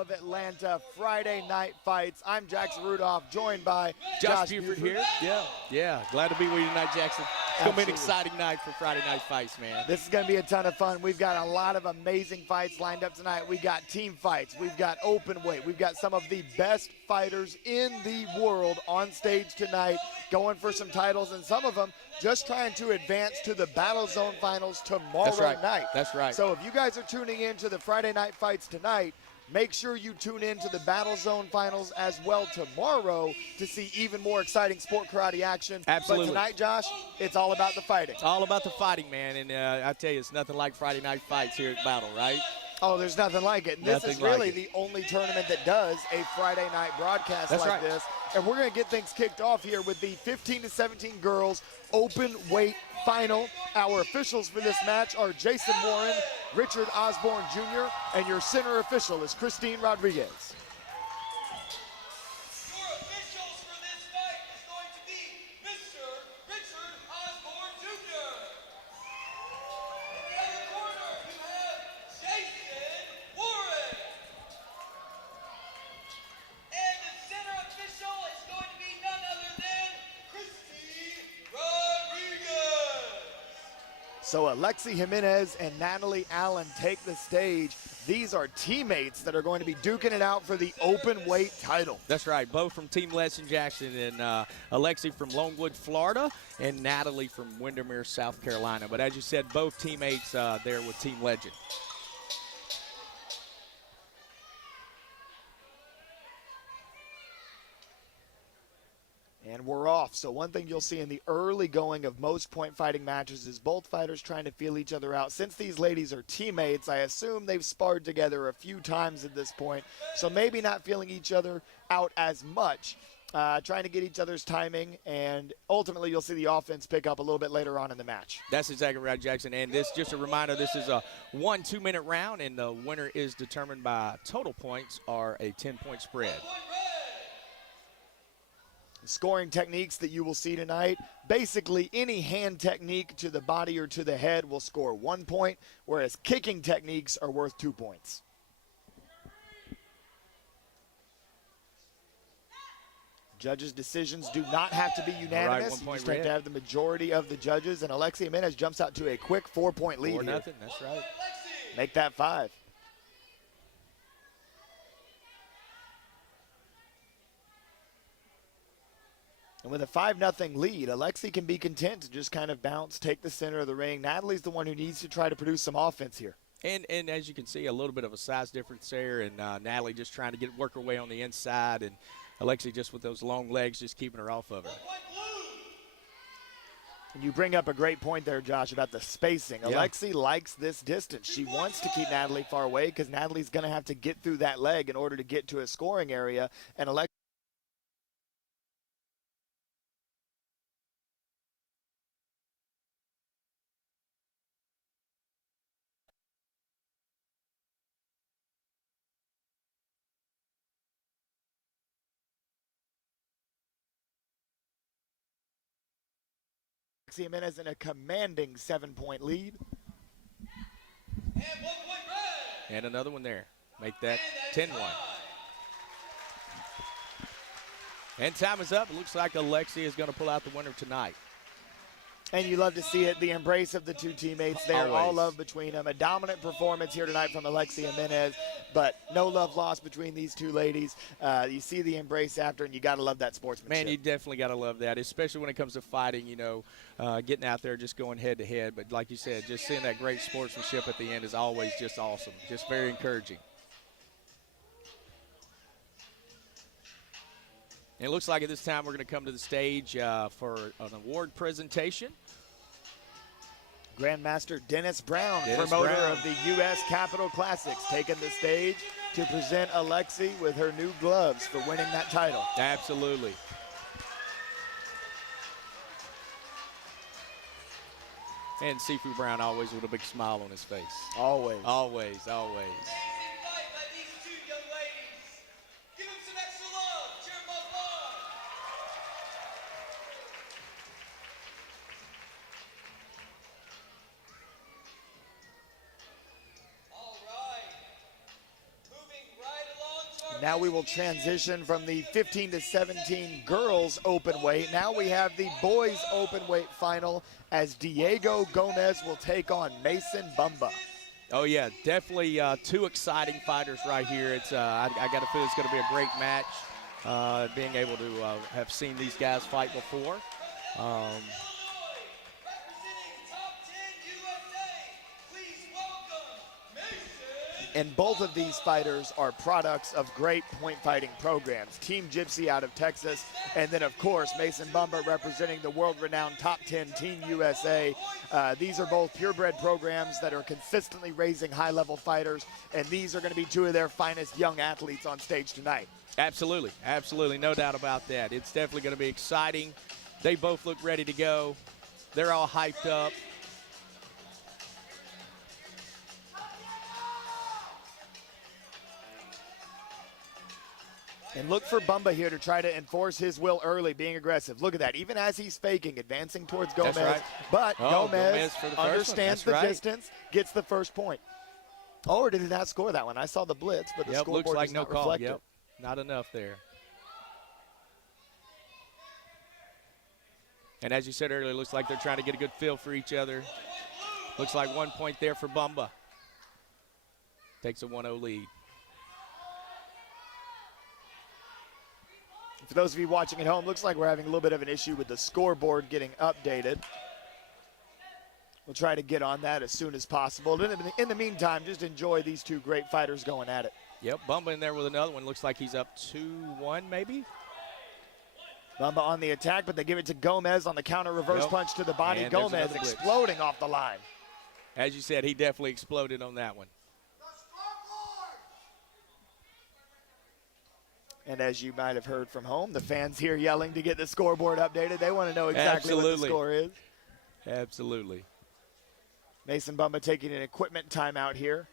of Atlanta Friday Night Fights. I'm Jackson Rudolph, joined by Josh Buford here. Yeah. Glad to be with you tonight, Jackson. It's going to be an exciting night for Friday Night Fights, man. This is going to be a ton of fun. We've got a lot of amazing fights lined up tonight. We've got team fights. We've got open weight. We've got some of the best fighters in the world on stage tonight going for some titles, and some of them just trying to advance to the Battle Zone Finals tomorrow night. That's right. So if you guys are tuning in to the Friday Night Fights tonight, make sure you tune in to the Battle Zone Finals as well tomorrow to see even more exciting sport karate action. Absolutely. But tonight, Josh, it's all about the fighting. It's all about the fighting, man. And I tell you, it's nothing like Friday Night Fights here at Battle, right? Oh, there's nothing like it. And this is really the only tournament that does a Friday night broadcast like this. And we're going to get things kicked off here with the 15 to 17 girls open weight final. Our officials for this match are Jason Warren, Richard Osborne Jr., and your center official is Christine Rodriguez. Your officials for this fight is going to be Mr. Richard Osborne Jr. In the other corner, you have Jason Warren. And the center official is going to be none other than Christine Rodriguez. So Alexi Jimenez and Natalie Allen take the stage. These are teammates that are going to be duking it out for the open weight title. That's right. Both from Team Lesson Jackson, and Alexi from Lonewood, Florida, and Natalie from Windermere, South Carolina. But as you said, both teammates there with Team Legend. And we're off. So one thing you'll see in the early going of most point fighting matches is both fighters trying to feel each other out. Since these ladies are teammates, I assume they've sparred together a few times at this point. So maybe not feeling each other out as much, trying to get each other's timing, and ultimately you'll see the offense pick up a little bit later on in the match. That's exactly right, Jackson. And this, just a reminder, this is a 1 2-minute round, and the winner is determined by total points or a 10-point spread. Scoring techniques that you will see tonight, basically any hand technique to the body or to the head will score 1 point, whereas kicking techniques are worth 2 points. Judges' decisions do not have to be unanimous. You just have to have the majority of the judges, and Alexi Jimenez jumps out to a quick 4-point lead. 4-0, that's right. Make that 5. And with a 5-0 lead, Alexi can be content to just kind of bounce, take the center of the ring. Natalie's the one who needs to try to produce some offense here. And as you can see, a little bit of a size difference there, and Natalie just trying to work her way on the inside, and Alexi just with those long legs just keeping her off of her. And you bring up a great point there, Josh, about the spacing. Yeah. Alexi likes this distance. She wants to keep Natalie far away because Natalie's going to have to get through that leg in order to get to a scoring area, and Alexi Jimenez in a commanding 7-point lead. And 1 point red. And another one there. Make that 10-1. And time is up. It looks like Alexi is going to pull out the winner tonight. And you love to see it, the embrace of the two teammates there, all love between them. A dominant performance here tonight from Alexi Jimenez, but no love lost between these two ladies. You see the embrace after, and you got to love that sportsmanship. Man, you definitely got to love that, especially when it comes to fighting, you know, getting out there, just going head-to-head. But like you said, just seeing that great sportsmanship at the end is always just awesome, just very encouraging. And it looks like at this time we're going to come to the stage for an award presentation. Grandmaster Dennis Brown, promoter of the U.S. Capitol Classics, taking the stage to present Alexi with her new gloves for winning that title. Absolutely. And Sifu Brown always with a big smile on his face. Always. Always, always. Moving right along. Now we will transition from the 15 to 17 girls open weight. Now we have the boys open weight final as Diego Gomez will take on Mason Bumba. Oh, yeah, definitely two exciting fighters right here. It's I got to feel it's going to be a great match, being able to have seen these guys fight before. Representing Top 10 USA, please welcome Mason. And both of these fighters are products of great point fighting programs. Team Gypsy out of Texas, and then of course Mason Bumba representing the world-renowned Top 10 Team USA. These are both purebred programs that are consistently raising high-level fighters, and these are going to be two of their finest young athletes on stage tonight. Absolutely, absolutely, no doubt about that. It's definitely going to be exciting. They both look ready to go. They're all hyped up. And look for Bumba here to try to enforce his will early, being aggressive. Look at that. Even as he's faking, advancing towards Gomez. That's right. But Gomez Gomez for the first one. understands That's the right. distance, gets the first point. Oh, or did he not score that one? I saw the blitz, but the Yep, scoreboard looks like does no not call. reflect Yep, it. not enough there. And as you said earlier, it looks like they're trying to get a good feel for each other. Looks like 1 point there for Bumba. Takes a 1-0 lead. For those of you watching at home, looks like we're having a little bit of an issue with the scoreboard getting updated. We'll try to get on that as soon as possible. In the meantime, just enjoy these two great fighters going at it. Yep, Bumba in there with another one. Looks like he's up 2-1 maybe. Bumba on the attack, but they give it to Gomez on the counter reverse Yep. punch to the body. And there's Gomez another blitz. exploding off the line. As you said, he definitely exploded on that one. And as you might have heard from home, the fans here yelling to get the scoreboard updated. They want to know exactly what the Absolutely. score is. Absolutely. Mason Bumba taking an equipment timeout here.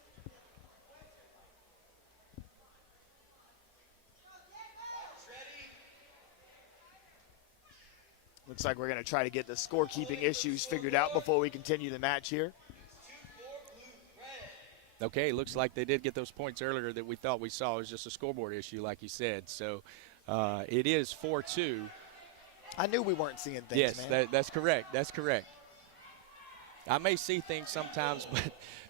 Looks like we're going to try to get the scorekeeping issues figured out before we continue the match here. Okay, looks like they did get those points earlier that we thought we saw. It was just a scoreboard issue, like you said. So it is 4-2. I knew we weren't seeing things, Yes, man. that's correct. That's correct. I may see things sometimes,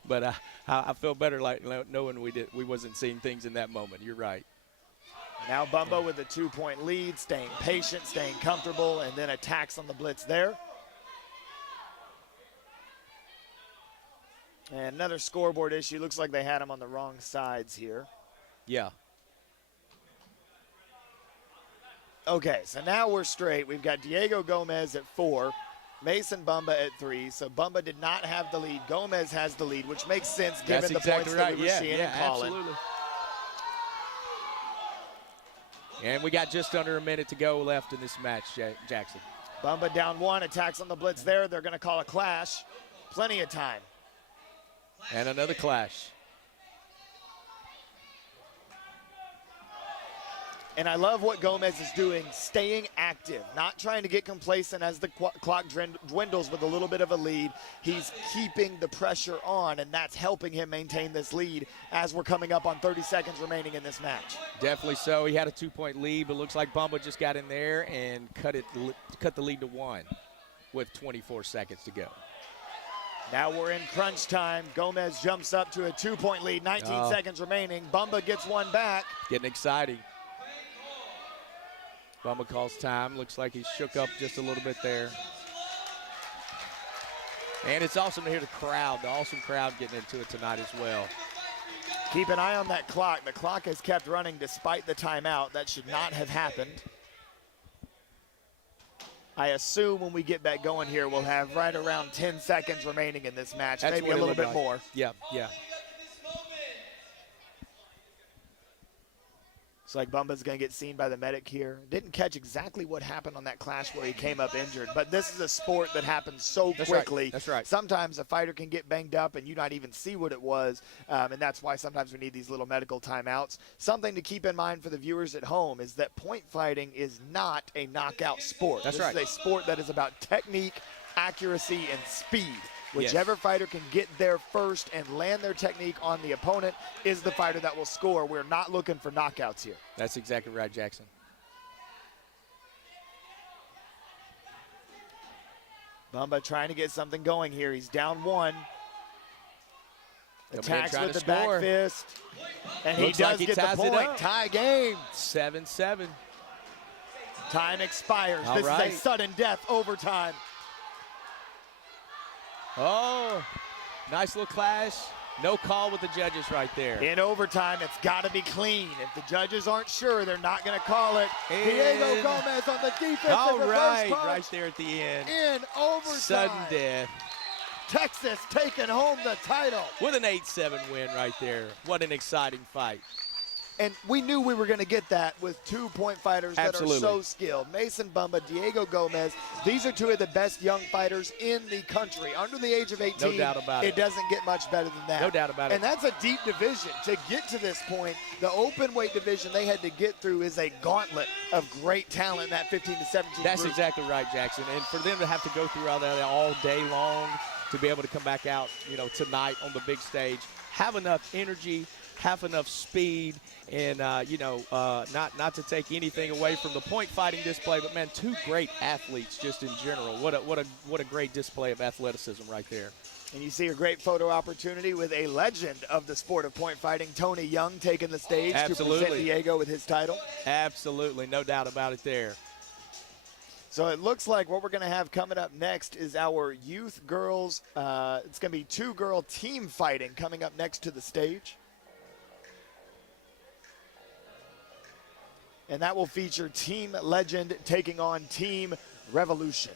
but I feel better like knowing we wasn't seeing things in that moment. You're right. Now Bumba with a 2-point lead, staying patient, staying comfortable, and then attacks on the blitz there. And another scoreboard issue. Looks like they had him on the wrong sides here. Yeah. Okay, so now we're straight. We've got Diego Gomez at 4, Mason Bumba at 3. So Bumba did not have the lead. Gomez has the lead, which makes sense given That's the exactly points right. that we were seeing and calling. Absolutely. And we got just under a minute to go left in this match, Jackson. Bumba down 1, attacks on the blitz there. They're going to call a clash. Plenty of time. And another clash. And I love what Gomez is doing, staying active, not trying to get complacent as the clock dwindles with a little bit of a lead. He's keeping the pressure on, and that's helping him maintain this lead as we're coming up on 30 seconds remaining in this match. Definitely so. He had a 2-point lead, but looks like Bumba just got in there and cut the lead to 1 with 24 seconds to go. Now we're in crunch time. Gomez jumps up to a 2-point lead, 19 seconds remaining. Bumba gets one back. Getting exciting. Bumba calls time. Looks like he shook up just a little bit there. And it's awesome to hear the crowd, the awesome crowd getting into it tonight as well. Keep an eye on that clock. The clock has kept running despite the timeout. That should not have happened. I assume when we get back going here, we'll have right around 10 seconds remaining in this match, That's maybe what a it little looked bit like. more. Yeah, yeah. Looks like Bumba's going to get seen by the medic here. Didn't catch exactly what happened on that clash where he came up injured, but this is a sport that happens so quickly. Right. That's right. Sometimes a fighter can get banged up and you not even see what it was, and that's why sometimes we need these little medical timeouts. Something to keep in mind for the viewers at home is that point fighting is not a knockout sport. That's this right. is a sport that is about technique, accuracy, and speed. Whichever fighter can get there first and land their technique on the opponent is the fighter that will score. We're not looking for knockouts here. That's exactly right, Jackson. Bumba trying to get something going here. He's down one. Attacks with the back fist. And Looks he does like he get the ties it point. up. Tie game. 7-7. Time expires. All This right. is a sudden death overtime. Oh, nice little clash. No call with the judges right there. In overtime, it's got to be clean. If the judges aren't sure, they're not going to call it. And Diego Gomez on the defensive all reverse right, punch. right there at the end. In overtime. Sudden death. Texas taking home the title. With an 8-7 win right there. What an exciting fight. And we knew we were going to get that with 2-point fighters that Absolutely. are so skilled. Mason Bumba, Diego Gomez, these are two of the best young fighters in the country. Under the age of 18, No doubt about it. it doesn't get much better than that. No doubt about it. And that's a deep division. To get to this point, the open weight division they had to get through is a gauntlet of great talent in that 15 to 17 That's group. exactly right, Jackson. And for them to have to go through all that all day long, to be able to come back out, tonight on the big stage, have enough energy, have enough speed, and not to take anything away from the point fighting display, but man, two great athletes just in general. What a great display of athleticism right there. And you see a great photo opportunity with a legend of the sport of point fighting, Tony Young, taking the stage to present Absolutely. Diego with his title. Absolutely, no doubt about it there. So it looks like what we're going to have coming up next is our youth girls. It's going to be two-girl team fighting coming up next to the stage. And that will feature Team Legend taking on Team Revolution.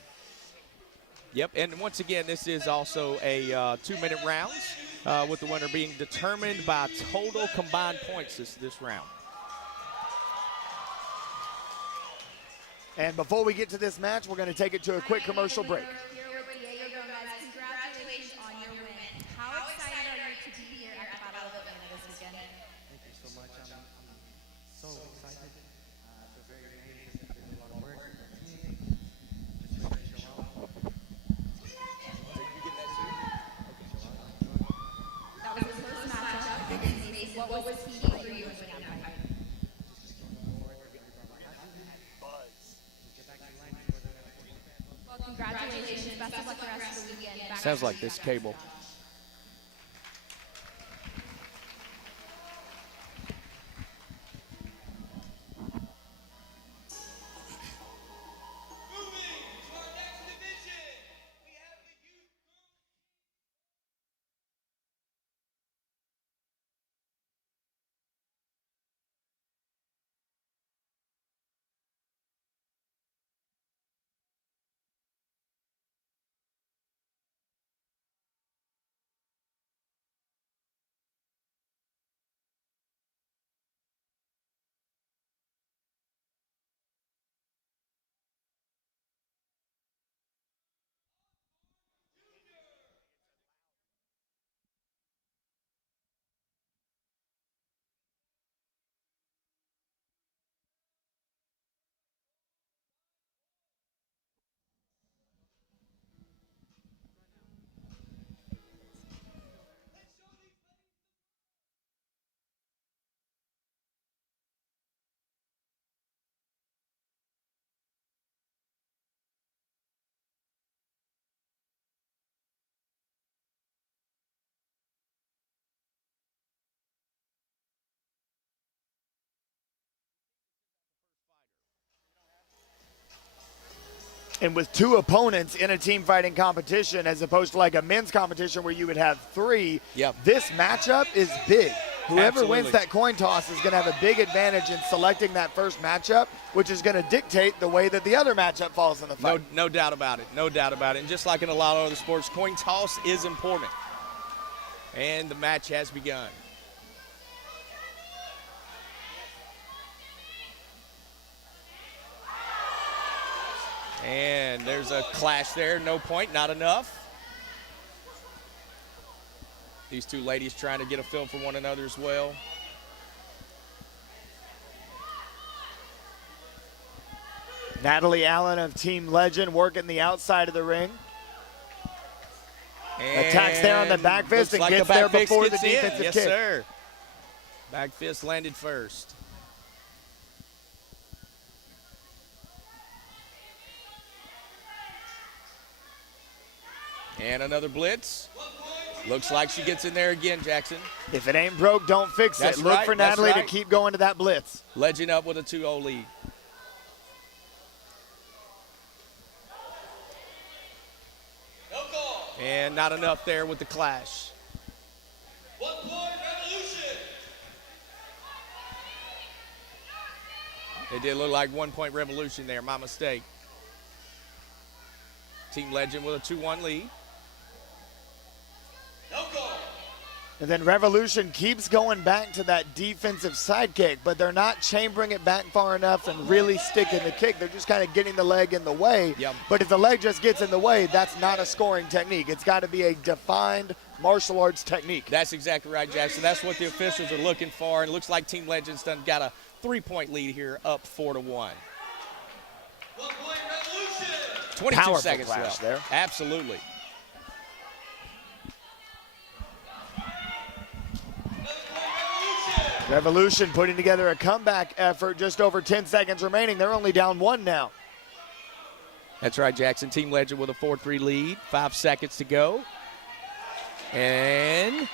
Yep, and once again, this is also a 2-minute rounds, with the winner being determined by total combined points this round. And before we get to this match, we're going to take it to a quick commercial break. Congratulations on your win. How excited are you to be here at the Battle of Atlanta this weekend? Thank you so much. I'm so excited. I feel very amazed. I've been doing a lot of work with my team. Just ready to show out. That was the first matchup. What was key for you in that fight? Well, congratulations. Best of luck the rest of the weekend. Back Sounds to like you, this Jack. cable. Moving to our next division, we have the youth girls. And with two opponents in a team fighting competition as opposed to like a men's competition where you would have three, Yep. this matchup is big. Whoever wins Absolutely. that coin toss is going to have a big advantage in selecting that first matchup, which is going to dictate the way that the other matchup falls in the fight. No doubt about it. No doubt about it. And just like in a lot of other sports, coin toss is important. And the match has begun. And there's a clash there. No point, not enough. These two ladies trying to get a feel for one another as well. Natalie Allen of Team Legend working the outside of the ring. Attacks there on the back fist and looks like gets the back there fist before the gets in. defensive Yes, kick. sir. Back fist landed first. And another blitz. Looks like she gets in there again, Jackson. If it ain't broke, don't fix it. That's Look right, for that's Natalie to right. keep going to that blitz. Legend up with a 2-0 lead. No call. And not enough there with the clash. 1 point Revolution. It did look like 1 point revolution there. My mistake. Team Legend with a 2-1 lead. No call. And then Revolution keeps going back to that defensive side kick, but they're not chambering it back far enough and really sticking the kick. They're just kind of getting the leg in the way. Yep. But if the leg just gets in the way, that's not a scoring technique. It's got to be a defined martial arts technique. That's exactly right, Jackson. That's what the officials are looking for. And it looks like Team Legends done got a 3-point lead here, up 4-1. 1 point Revolution. 22 Powerful seconds clash left. there. Absolutely. Another point Revolution. Revolution putting together a comeback effort, just over 10 seconds remaining. They're only down 1 now. That's right, Jackson. Team Legend with a 4-3 lead. 5 seconds to go. And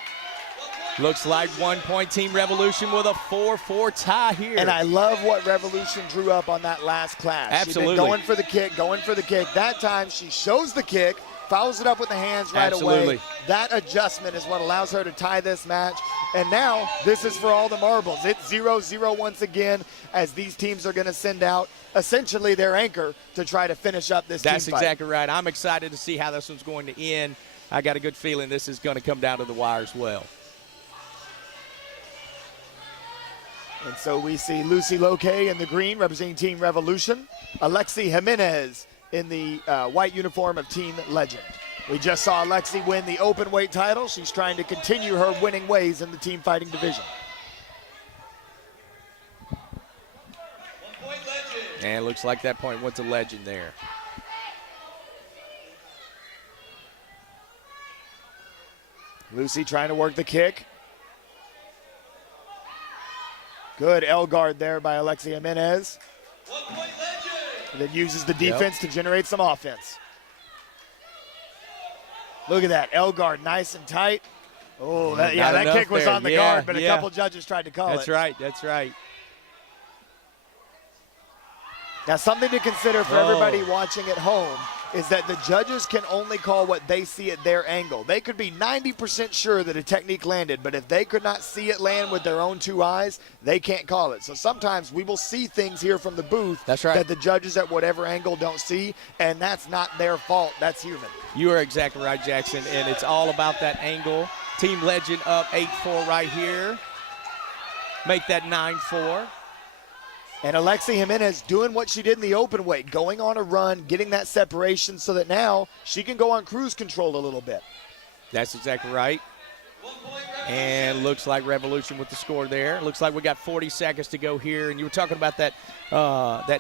looks like 1 point Team Revolution with a 4-4 tie here. And I love what Revolution drew up on that last clash. Absolutely. She's been going for the kick, going for the kick. That time she shows the kick, fouls it up with the hands right Absolutely. away. That adjustment is what allows her to tie this match. And now this is for all the marbles. It's 0-0 once again as these teams are going to send out essentially their anchor to try to finish up this That's team fight. exactly right. I'm excited to see how this one's going to end. I got a good feeling this is going to come down to the wire as well. And so we see Lucy Loque in the green representing Team Revolution. Alexi Jimenez in the white uniform of Team Legend. We just saw Alexi win the open weight title. She's trying to continue her winning ways in the team fighting division. 1 point Legend. And it looks like that point went to Legend there. Lucy trying to work the kick. Good L guard there by Alexi Jimenez. 1 point Legend. And then uses the defense to generate some offense. Look at that, L guard nice and tight. Oh, that enough kick was there. on the Yeah, guard, but a yeah. couple judges tried to call it. That's right. That's right. Now, something to consider for Oh. everybody watching at home is that the judges can only call what they see at their angle. They could be 90% sure that a technique landed, but if they could not see it land with their own 2 eyes, they can't call it. So sometimes we will see things here from the booth That's right. that the judges at whatever angle don't see, and that's not their fault. That's human. You are exactly right, Jackson, and it's all about that angle. Team Legend up 8-4 right here. Make that 9-4. And Alexi Jimenez doing what she did in the open weight, going on a run, getting that separation so that now she can go on cruise control a little bit. That's exactly right. 1 point Revolution. And looks like Revolution with the score there. Looks like we got 40 seconds to go here. And you were talking about that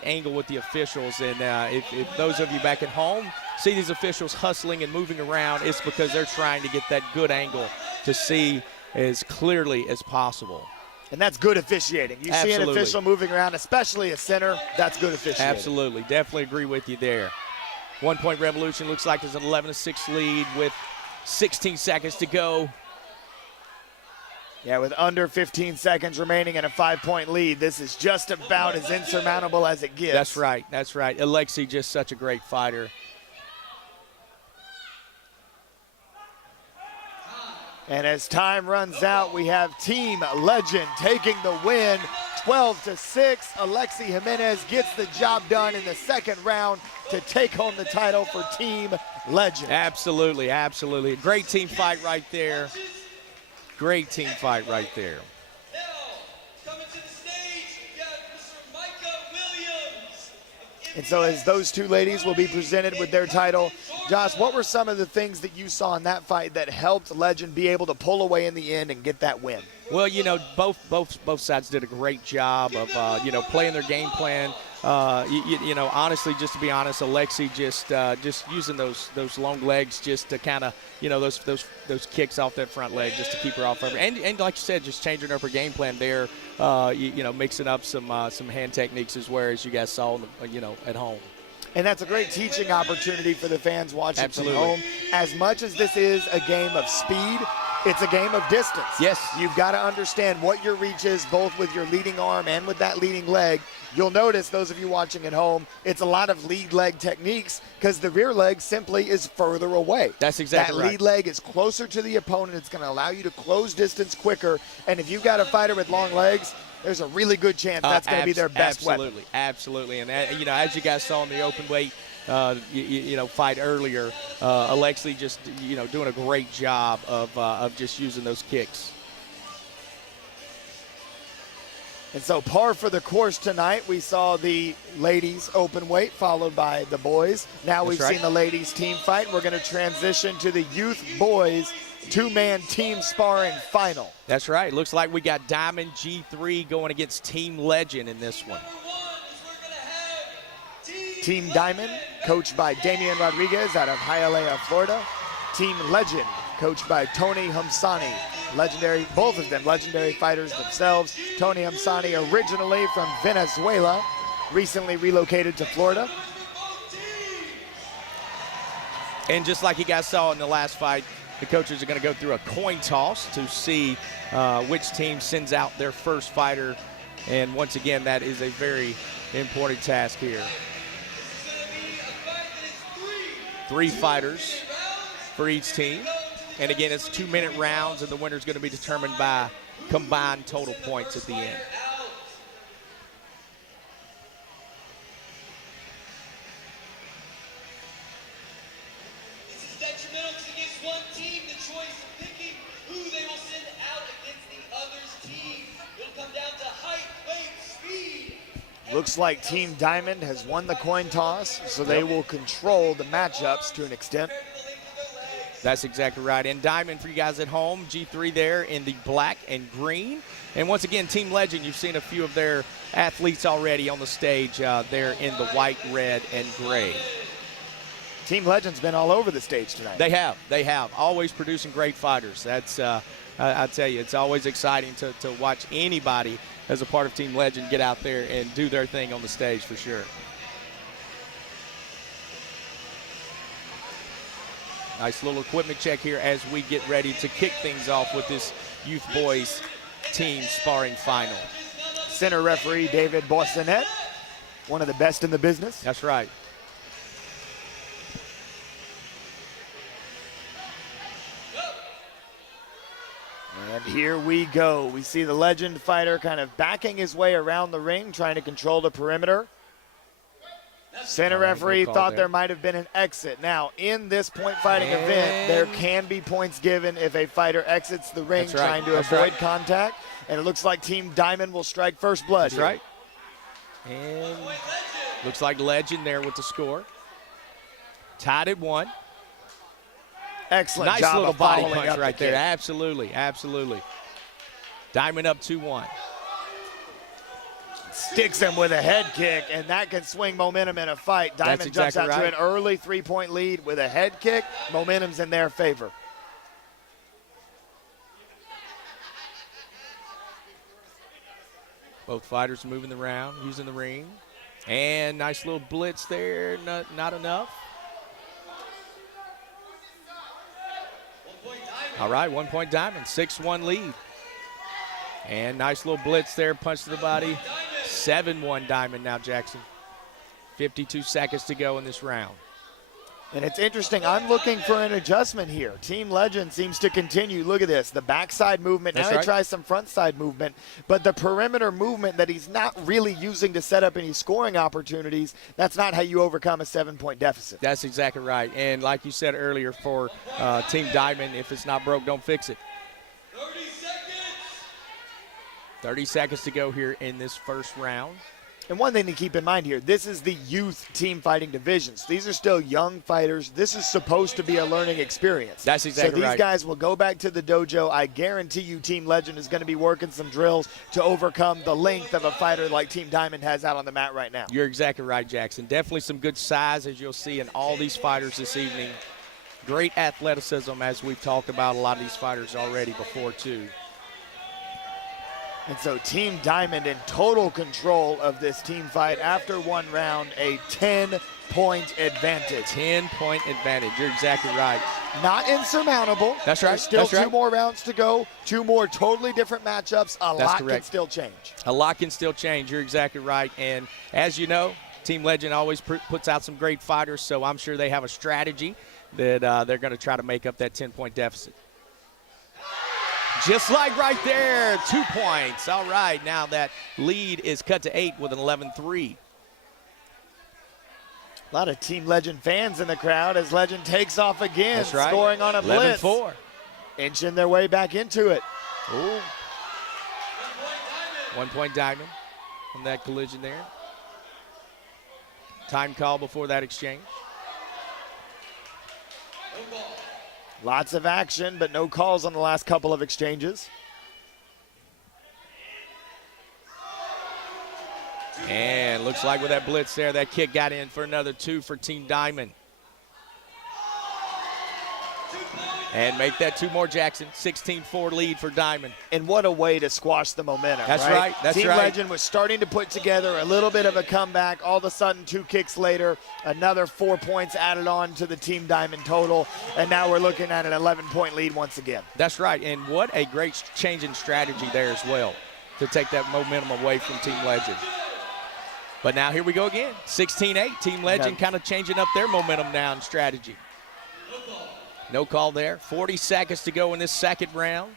angle with the officials. And if those of you back at home see these officials hustling and moving around, it's because they're trying to get that good angle to see as clearly as possible. And that's good officiating. You see an Absolutely. official moving around, especially a center, that's good officiating. Absolutely. Definitely agree with you there. 1 point Revolution looks like there's an 11-6 lead with 16 seconds to go. Yeah, with under 15 seconds remaining and a 5-point lead, this is just about as insurmountable as it gets. That's right. That's right. Alexi, just such a great fighter. And as time runs out, we have Team Legend taking the win, 12-6. Alexi Jimenez gets the job done in the second round to take home the title for Team Legend. Absolutely, absolutely. Great team fight right there. Great team fight right there. Now, coming to the stage, we got Mr. Micah Williams. And so as those two ladies will be presented with their title, Josh, what were some of the things that you saw in that fight that helped Legend be able to pull away in the end and get that win? Well, you know, both sides did a great job of, playing their game plan, honestly, just to be honest, Alexi just using those long legs just to kind of, those kicks off that front leg just to keep her off of her. And like you said, just changing up her game plan there, mixing up some hand techniques as well as you guys saw, at home. And that's a great teaching opportunity for the fans watching Absolutely. from home. As much as this is a game of speed, it's a game of distance. Yes. You've got to understand what your reach is, both with your leading arm and with that leading leg. You'll notice, those of you watching at home, it's a lot of lead leg techniques because the rear leg simply is further away. That's exactly that right. Lead leg is closer to the opponent. It's going to allow you to close distance quicker. And if you've got a fighter with long legs, there's a really good chance that's going to be their best weapon. Absolutely. And, as you guys saw in the open weight, fight earlier, Alexi just, doing a great job of just using those kicks. And so par for the course tonight. We saw the ladies open weight followed by the boys. Now we've seen the ladies team fight. We're going to transition to the youth boys two-man team sparring final. That's right. Looks like we got Diamond G3 going against Team Legend in this one. Team Diamond, coached by Damian Rodriguez out of Hialeah, Florida. Team Legend, coached by Tony Humsani. Legendary, both of them legendary fighters themselves. Tony Humsani, originally from Venezuela, recently relocated to Florida. And just like you guys saw in the last fight, the coaches are going to go through a coin toss to see which team sends out their first fighter. And once again, that is a very important task here. 3 fighters for each team. And again, it's 2-minute rounds, and the winner is going to be determined by combined total points at the end. This is detrimental because it gives one team the choice of picking who they will send out against the other's team. It'll come down to height, weight, speed. Looks like Team Diamond has won the coin toss, so they will control the matchups to an extent. That's exactly right. And Diamond, for you guys at home, G3 there in the black and green. And once again, Team Legend, you've seen a few of their athletes already on the stage there in the white, red, and gray. Team Legend's been all over the stage tonight. They have. Always producing great fighters. That's, I tell you, it's always exciting to watch anybody as a part of Team Legend get out there and do their thing on the stage for sure. Nice little equipment check here as we get ready to kick things off with this youth boys team sparring final. Center referee David Boissonet, one of the best in the business. That's right. And here we go. We see the Legend fighter kind of backing his way around the ring, trying to control the perimeter. Center referee thought there might have been an exit. Now, in this point fighting event, there can be points given if a fighter exits the ring trying to avoid contact. And it looks like Team Diamond will strike first blood. That's right. And looks like Legend there with the score. Tied at 1. Excellent nice job little of body following punch up right the there. kick. Absolutely. Diamond up 2-1. Sticks him with a head kick, and that can swing momentum in a fight. Diamond jumps out to an early 3-point lead with a head kick. Momentum's in their favor. Both fighters moving around, using the ring. And nice little blitz there, not enough. All right, 1-point Diamond, 6-1 lead. And nice little blitz there, punch to the body. 7-1 Diamond now, Jackson. 52 seconds to go in this round. And it's interesting, I'm looking for an adjustment here. Team Legend seems to continue. Look at this, the backside movement. Now he tries some front side movement, but the perimeter movement that he's not really using to set up any scoring opportunities, that's not how you overcome a 7-point deficit. That's exactly right. And like you said earlier, for Team Diamond, if it's not broke, don't fix it. 30 seconds. 30 seconds to go here in this first round. And one thing to keep in mind here, this is the youth team fighting divisions. These are still young fighters. This is supposed to be a learning experience. That's exactly right. So these right. guys will go back to the dojo. I guarantee you Team Legend is going to be working some drills to overcome the length of a fighter like Team Diamond has out on the mat right now. You're exactly right, Jackson. Definitely some good size, as you'll see in all these fighters this evening. Great athleticism, as we've talked about a lot of these fighters already before, too. And so Team Diamond in total control of this team fight after one round, a 10-point advantage. 10-point advantage. You're exactly right. Not insurmountable. That's right. There's still That's right. 2 more rounds to go, 2 more totally different matchups. A lot can still change. A lot can still change. You're exactly right. And as you know, Team Legend always puts out some great fighters, so I'm sure they have a strategy that they're going to try to make up that 10-point deficit. Just like right there, 2 points. All right, now that lead is cut to 8 with an 11-3. A lot of Team Legend fans in the crowd as Legend takes off again, That's right. scoring on a blitz. 11-4. Inching their way back into it. Ooh. 1 point Diamond from that collision there. Time call before that exchange. Lots of action, but no calls on the last couple of exchanges. And looks like with that blitz there, that kick got in for another 2 for Team Diamond. And make that 2 more, Jackson. 16-4 lead for Diamond. And what a way to squash the momentum, That's right. That's Team right. Legend was starting to put together a little bit of a comeback. All of a sudden, 2 kicks later, another 4 points added on to the Team Diamond total. And now we're looking at an 11-point lead once again. That's right. And what a great change in strategy there as well to take that momentum away from Team Legend. But now here we go again. 16-8. Team Legend kind of changing up their momentum now in strategy. No call there. 40 seconds to go in this second round.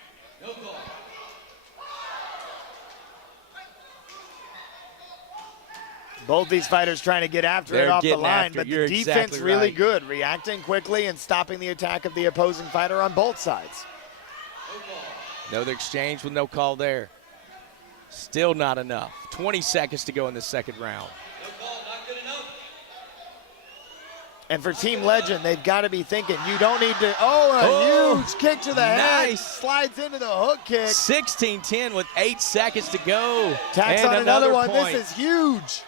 Both these fighters trying to get after it off the line, but the defense really good, reacting quickly and stopping the attack of the opposing fighter on both sides. Another exchange with no call there. Still not enough. 20 seconds to go in the second round. And for Team Legend, they've got to be thinking, you don't need to, a huge kick to the head. Slides into the hook kick. 16-10 with 8 seconds to go. Tacks and on another one. point. This is huge.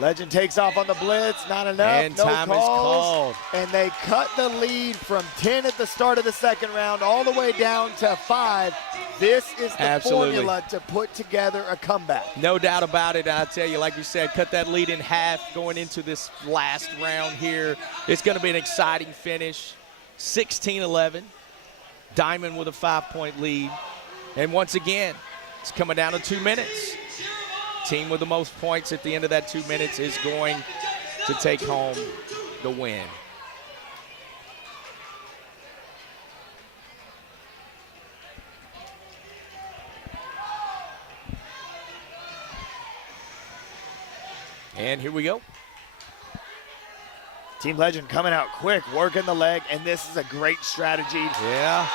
Legend takes off on the blitz, not enough, and no time calls. is called. And they cut the lead from 10 at the start of the second round all the way down to 5. This is the formula to put together a comeback. No doubt about it. I tell you, like you said, cut that lead in half going into this last round here. It's going to be an exciting finish. 16-11. Diamond with a 5-point lead. And once again, it's coming down to 2 minutes. Team with the most points at the end of that 2 minutes is going to take home the win. And here we go. Team Legend coming out quick, working the leg, and this is a great strategy. Yeah.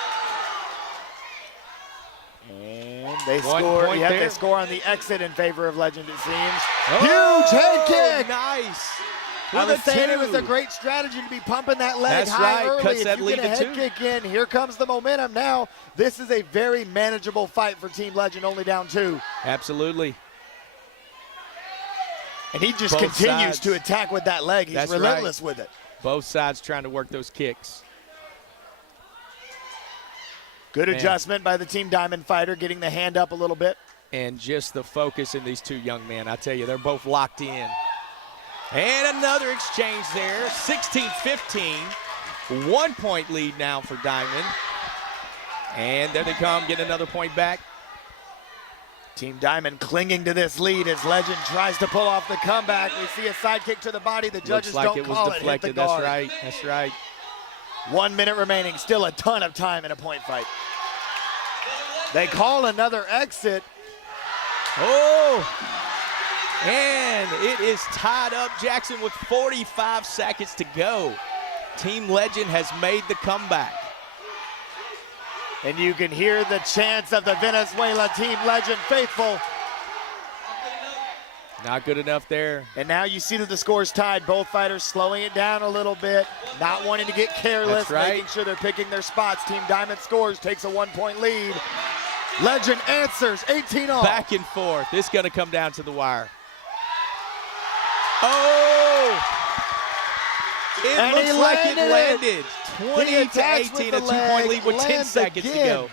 And they score. Yeah, they score on the exit in favor of Legend, it seems. Oh, huge head kick. Nice. I was saying it was a great strategy to be pumping that leg high early. Cuts if that you lead get a head kick in, here comes the momentum now. This is a very manageable fight for Team Legend, only down 2. Absolutely. And he just continues to attack with that leg. He's relentless with it. Both sides trying to work those kicks. Good adjustment by the Team Diamond fighter, getting the hand up a little bit. And just the focus in these 2 young men. I tell you, they're both locked in. And another exchange there, 16-15. 1-point lead now for Diamond. And there they come, get another point back. Team Diamond clinging to this lead as Legend tries to pull off the comeback. We see a side kick to the body. The judges don't call it. Hit the guard. That's right. That's right. 1 minute remaining. Still a ton of time in a point fight. They call another exit. Oh! And it is tied up, Jackson, with 45 seconds to go. Team Legend has made the comeback. And you can hear the chants of the Venezuela Team Legend faithful Not good enough there. And now you see that the score's tied. Both fighters slowing it down a little bit, not wanting to get careless, That's right. making sure they're picking their spots. Team Diamond scores, takes a 1-point lead. Legend answers, 18 all. Back and forth. This is going to come down to the wire. Oh! And It he looks like it landed landed. He 20 to attacks with 18, the a 2-point leg, lead with 10 lands seconds to again. go.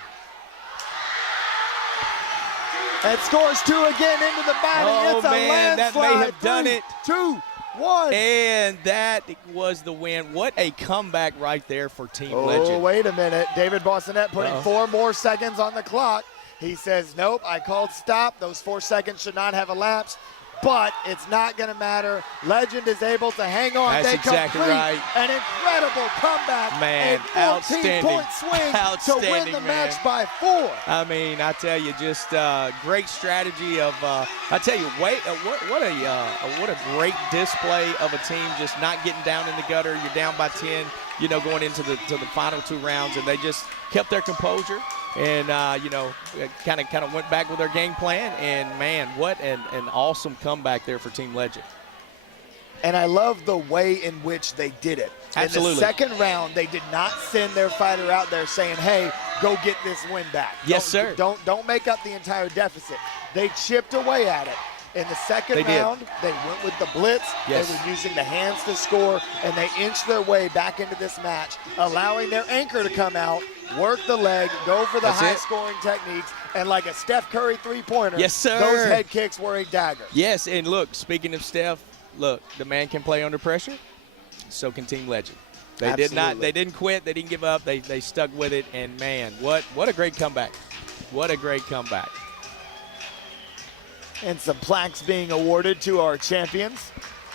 And scores 2 again into the body. Oh, It's a man, that may landslide. have done 3, it. 2, 1. And that was the win. What a comeback right there for Team Oh, Legend. wait a minute. David Bossonette putting Uh-oh. 4 more seconds on the clock. He says, nope, I called stop. Those 4 seconds should not have elapsed. But it's not going to matter. Legend is able to hang on. That's They exactly complete right. an incredible comeback. Man, a outstanding. 14-point swing to win Outstanding, the man. match by 4. I mean, I tell you, just great strategy of. I tell you, what a great display of a team just not getting down in the gutter. You're down by 10, going into the final 2 rounds, and they just kept their composure and kind of went back with their game plan. And man, what an awesome comeback there for Team Legend. And I love the way in which they did it. Absolutely. In the second round, they did not send their fighter out there saying, hey, go get this win back. Yes, Don't- sir. Don't make up the entire deficit. They chipped away at it. In the second They did. round, they went with the blitz. Yes. They were using the hands to score, and they inched their way back into this match, allowing their anchor to come out, work the leg, go for the That's it. high-scoring techniques, and like a Steph Curry three-pointer, Yes, sir. those head kicks were a dagger. Yes, and look, speaking of Steph, look, the man can play under pressure. So can Team Legend. They did not. Absolutely. They didn't quit. They didn't give up. They stuck with it. And man, what a great comeback! What a great comeback! And some plaques being awarded to our champions.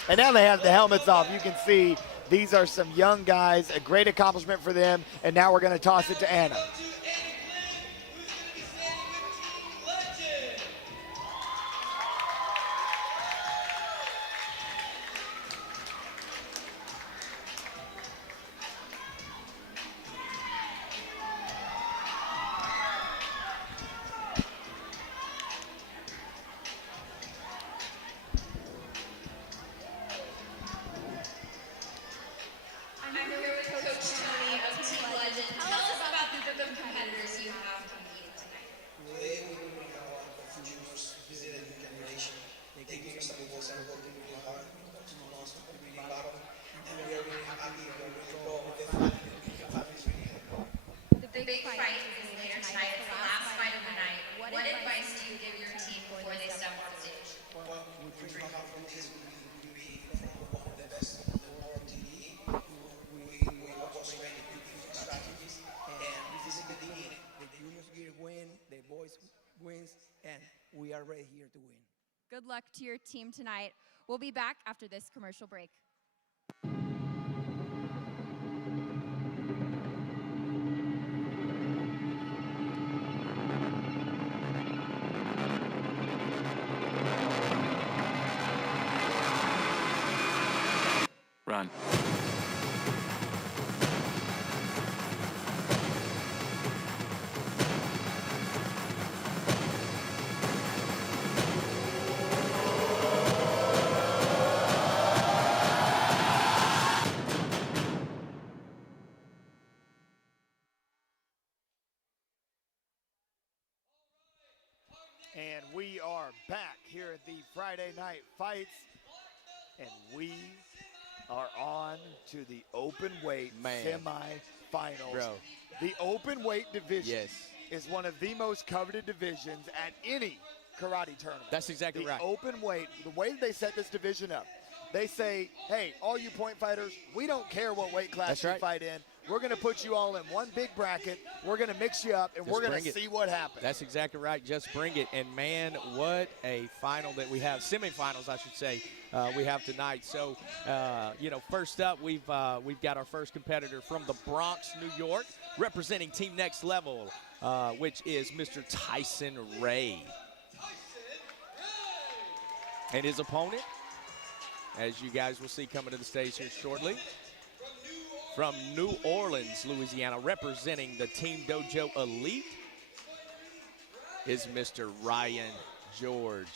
And now they have the helmets off. You can see these are some young guys, a great accomplishment for them. And now we're going to toss it to Anna. To Annie Flynn, who's going to be standing with Team Legend. I'm here with Coach Tony of Team Legend. Tell us about the competitors you have competing tonight. Today we will bring our consumers visit a new generation. They give us something for some working really hard, to us really battle, and we are really happy that we're going to go with the family. The family is really happy. The big fight is later tonight. It's the last fight of the night. What advice do you give your team before they step on stage? Well, we train hard for this. We will be one of the best in the world TV. We was ready to do strategies, and this is the beginning. The juniors here win, the boys wins, and we are ready here to win. Good luck to your team tonight. We'll be back after this commercial break. Run. And we are back here at the Friday Night Fights. And we are on to the open weight Man. semifinals. Bro. The open weight division Yes. is one of the most coveted divisions at any karate tournament. That's exactly the right. Open weight, the way they set this division up, they say, hey, all you point fighters, we don't care what weight class That's you right. fight in. We're going to put you all in one big bracket. We're going to mix you up, and Just we're going bring to it. see what happens. That's exactly right. Just bring it. And man, what a final that we have. Semifinals, I should say, we have tonight. So, first up, we've got our first competitor from the Bronx, New York, representing Team Next Level, which is Mr. Tyson Ray. And his opponent, as you guys will see coming to the stage here shortly, from New Orleans, Louisiana, representing the Team Dojo Elite, is Mr. Ryan George.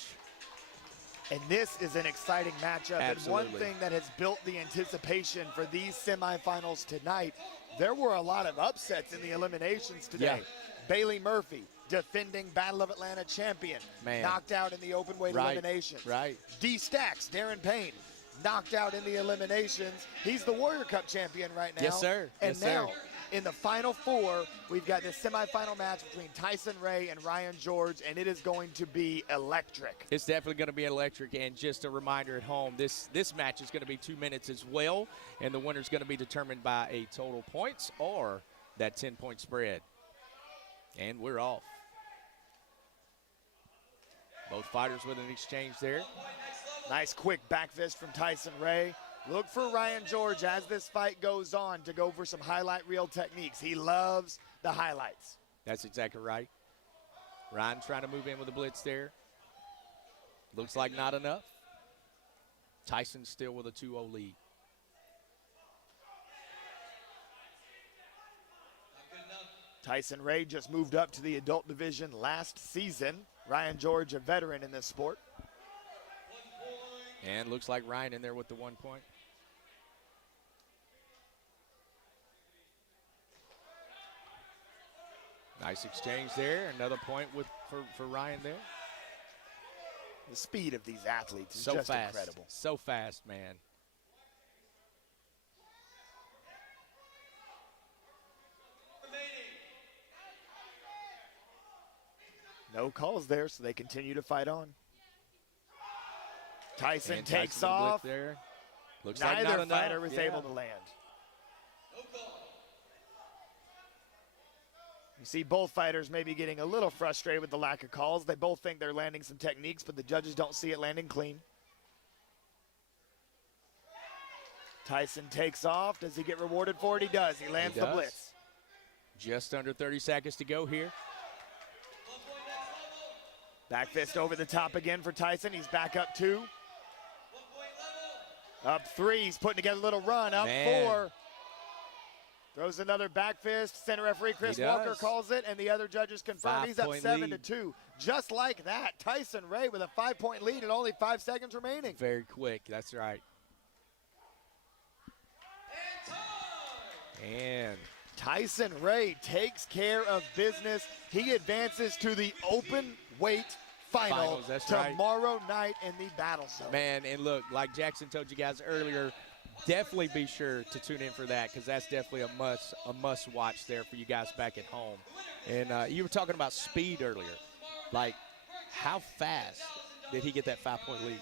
And this is an exciting matchup. Absolutely. And one thing that has built the anticipation for these semifinals tonight, there were a lot of upsets in the eliminations today. Yeah. Bailey Murphy, defending Battle of Atlanta champion, Man. knocked out in the open weight Right, eliminations. right. D Stacks, Darren Payne, knocked out in the eliminations. He's the Warrior Cup champion right now. Yes, sir. And Yes, sir. now, in the Final Four, we've got this semifinal match between Tyson Ray and Ryan George, and it is going to be electric. It's definitely going to be electric, and just a reminder at home, this match is going to be 2 minutes as well, and the winner is going to be determined by a total points or that 10-point spread. And we're off. Both fighters with an exchange there. Nice quick back fist from Tyson Ray. Look for Ryan George as this fight goes on to go for some highlight reel techniques. He loves the highlights. That's exactly right. Ryan trying to move in with a blitz there. Looks like not enough. Tyson still with a 2-0 lead. Tyson Ray just moved up to the adult division last season. Ryan George, a veteran in this sport. And looks like Ryan in there with the 1 point. Nice exchange there. Another point for Ryan there. The speed of these athletes is So just fast. incredible. So fast, man. No calls there, so they continue to fight on. Tyson And takes Tyson with a blitz off. there. Looks like Neither not enough. fighter was Yeah. able to land. You see both fighters maybe getting a little frustrated with the lack of calls. They both think they're landing some techniques, but the judges don't see it landing clean. Tyson takes off. Does he get rewarded for it? He does. He lands the does. blitz. Just under 30 seconds to go here. Back fist over the top again for Tyson. He's back up 2. Up 3. He's putting together a little run. Up Man. 4. Throws another back fist. Center referee Chris He Walker does. calls it, and the other judges confirm. He's up 5-point 7-2. Just like that, Tyson Ray with a 5-point lead and only 5 seconds remaining. Very quick. That's right. And Tyson Ray takes care of business. He advances to the open weight final Finals, that's right. tomorrow night in the Battle Zone. man, and look, like Jackson told you guys earlier, definitely be sure to tune in for that, because that's definitely a must watch there for you guys back at home. And you were talking about speed earlier. Like, how fast did he get that 5-point lead?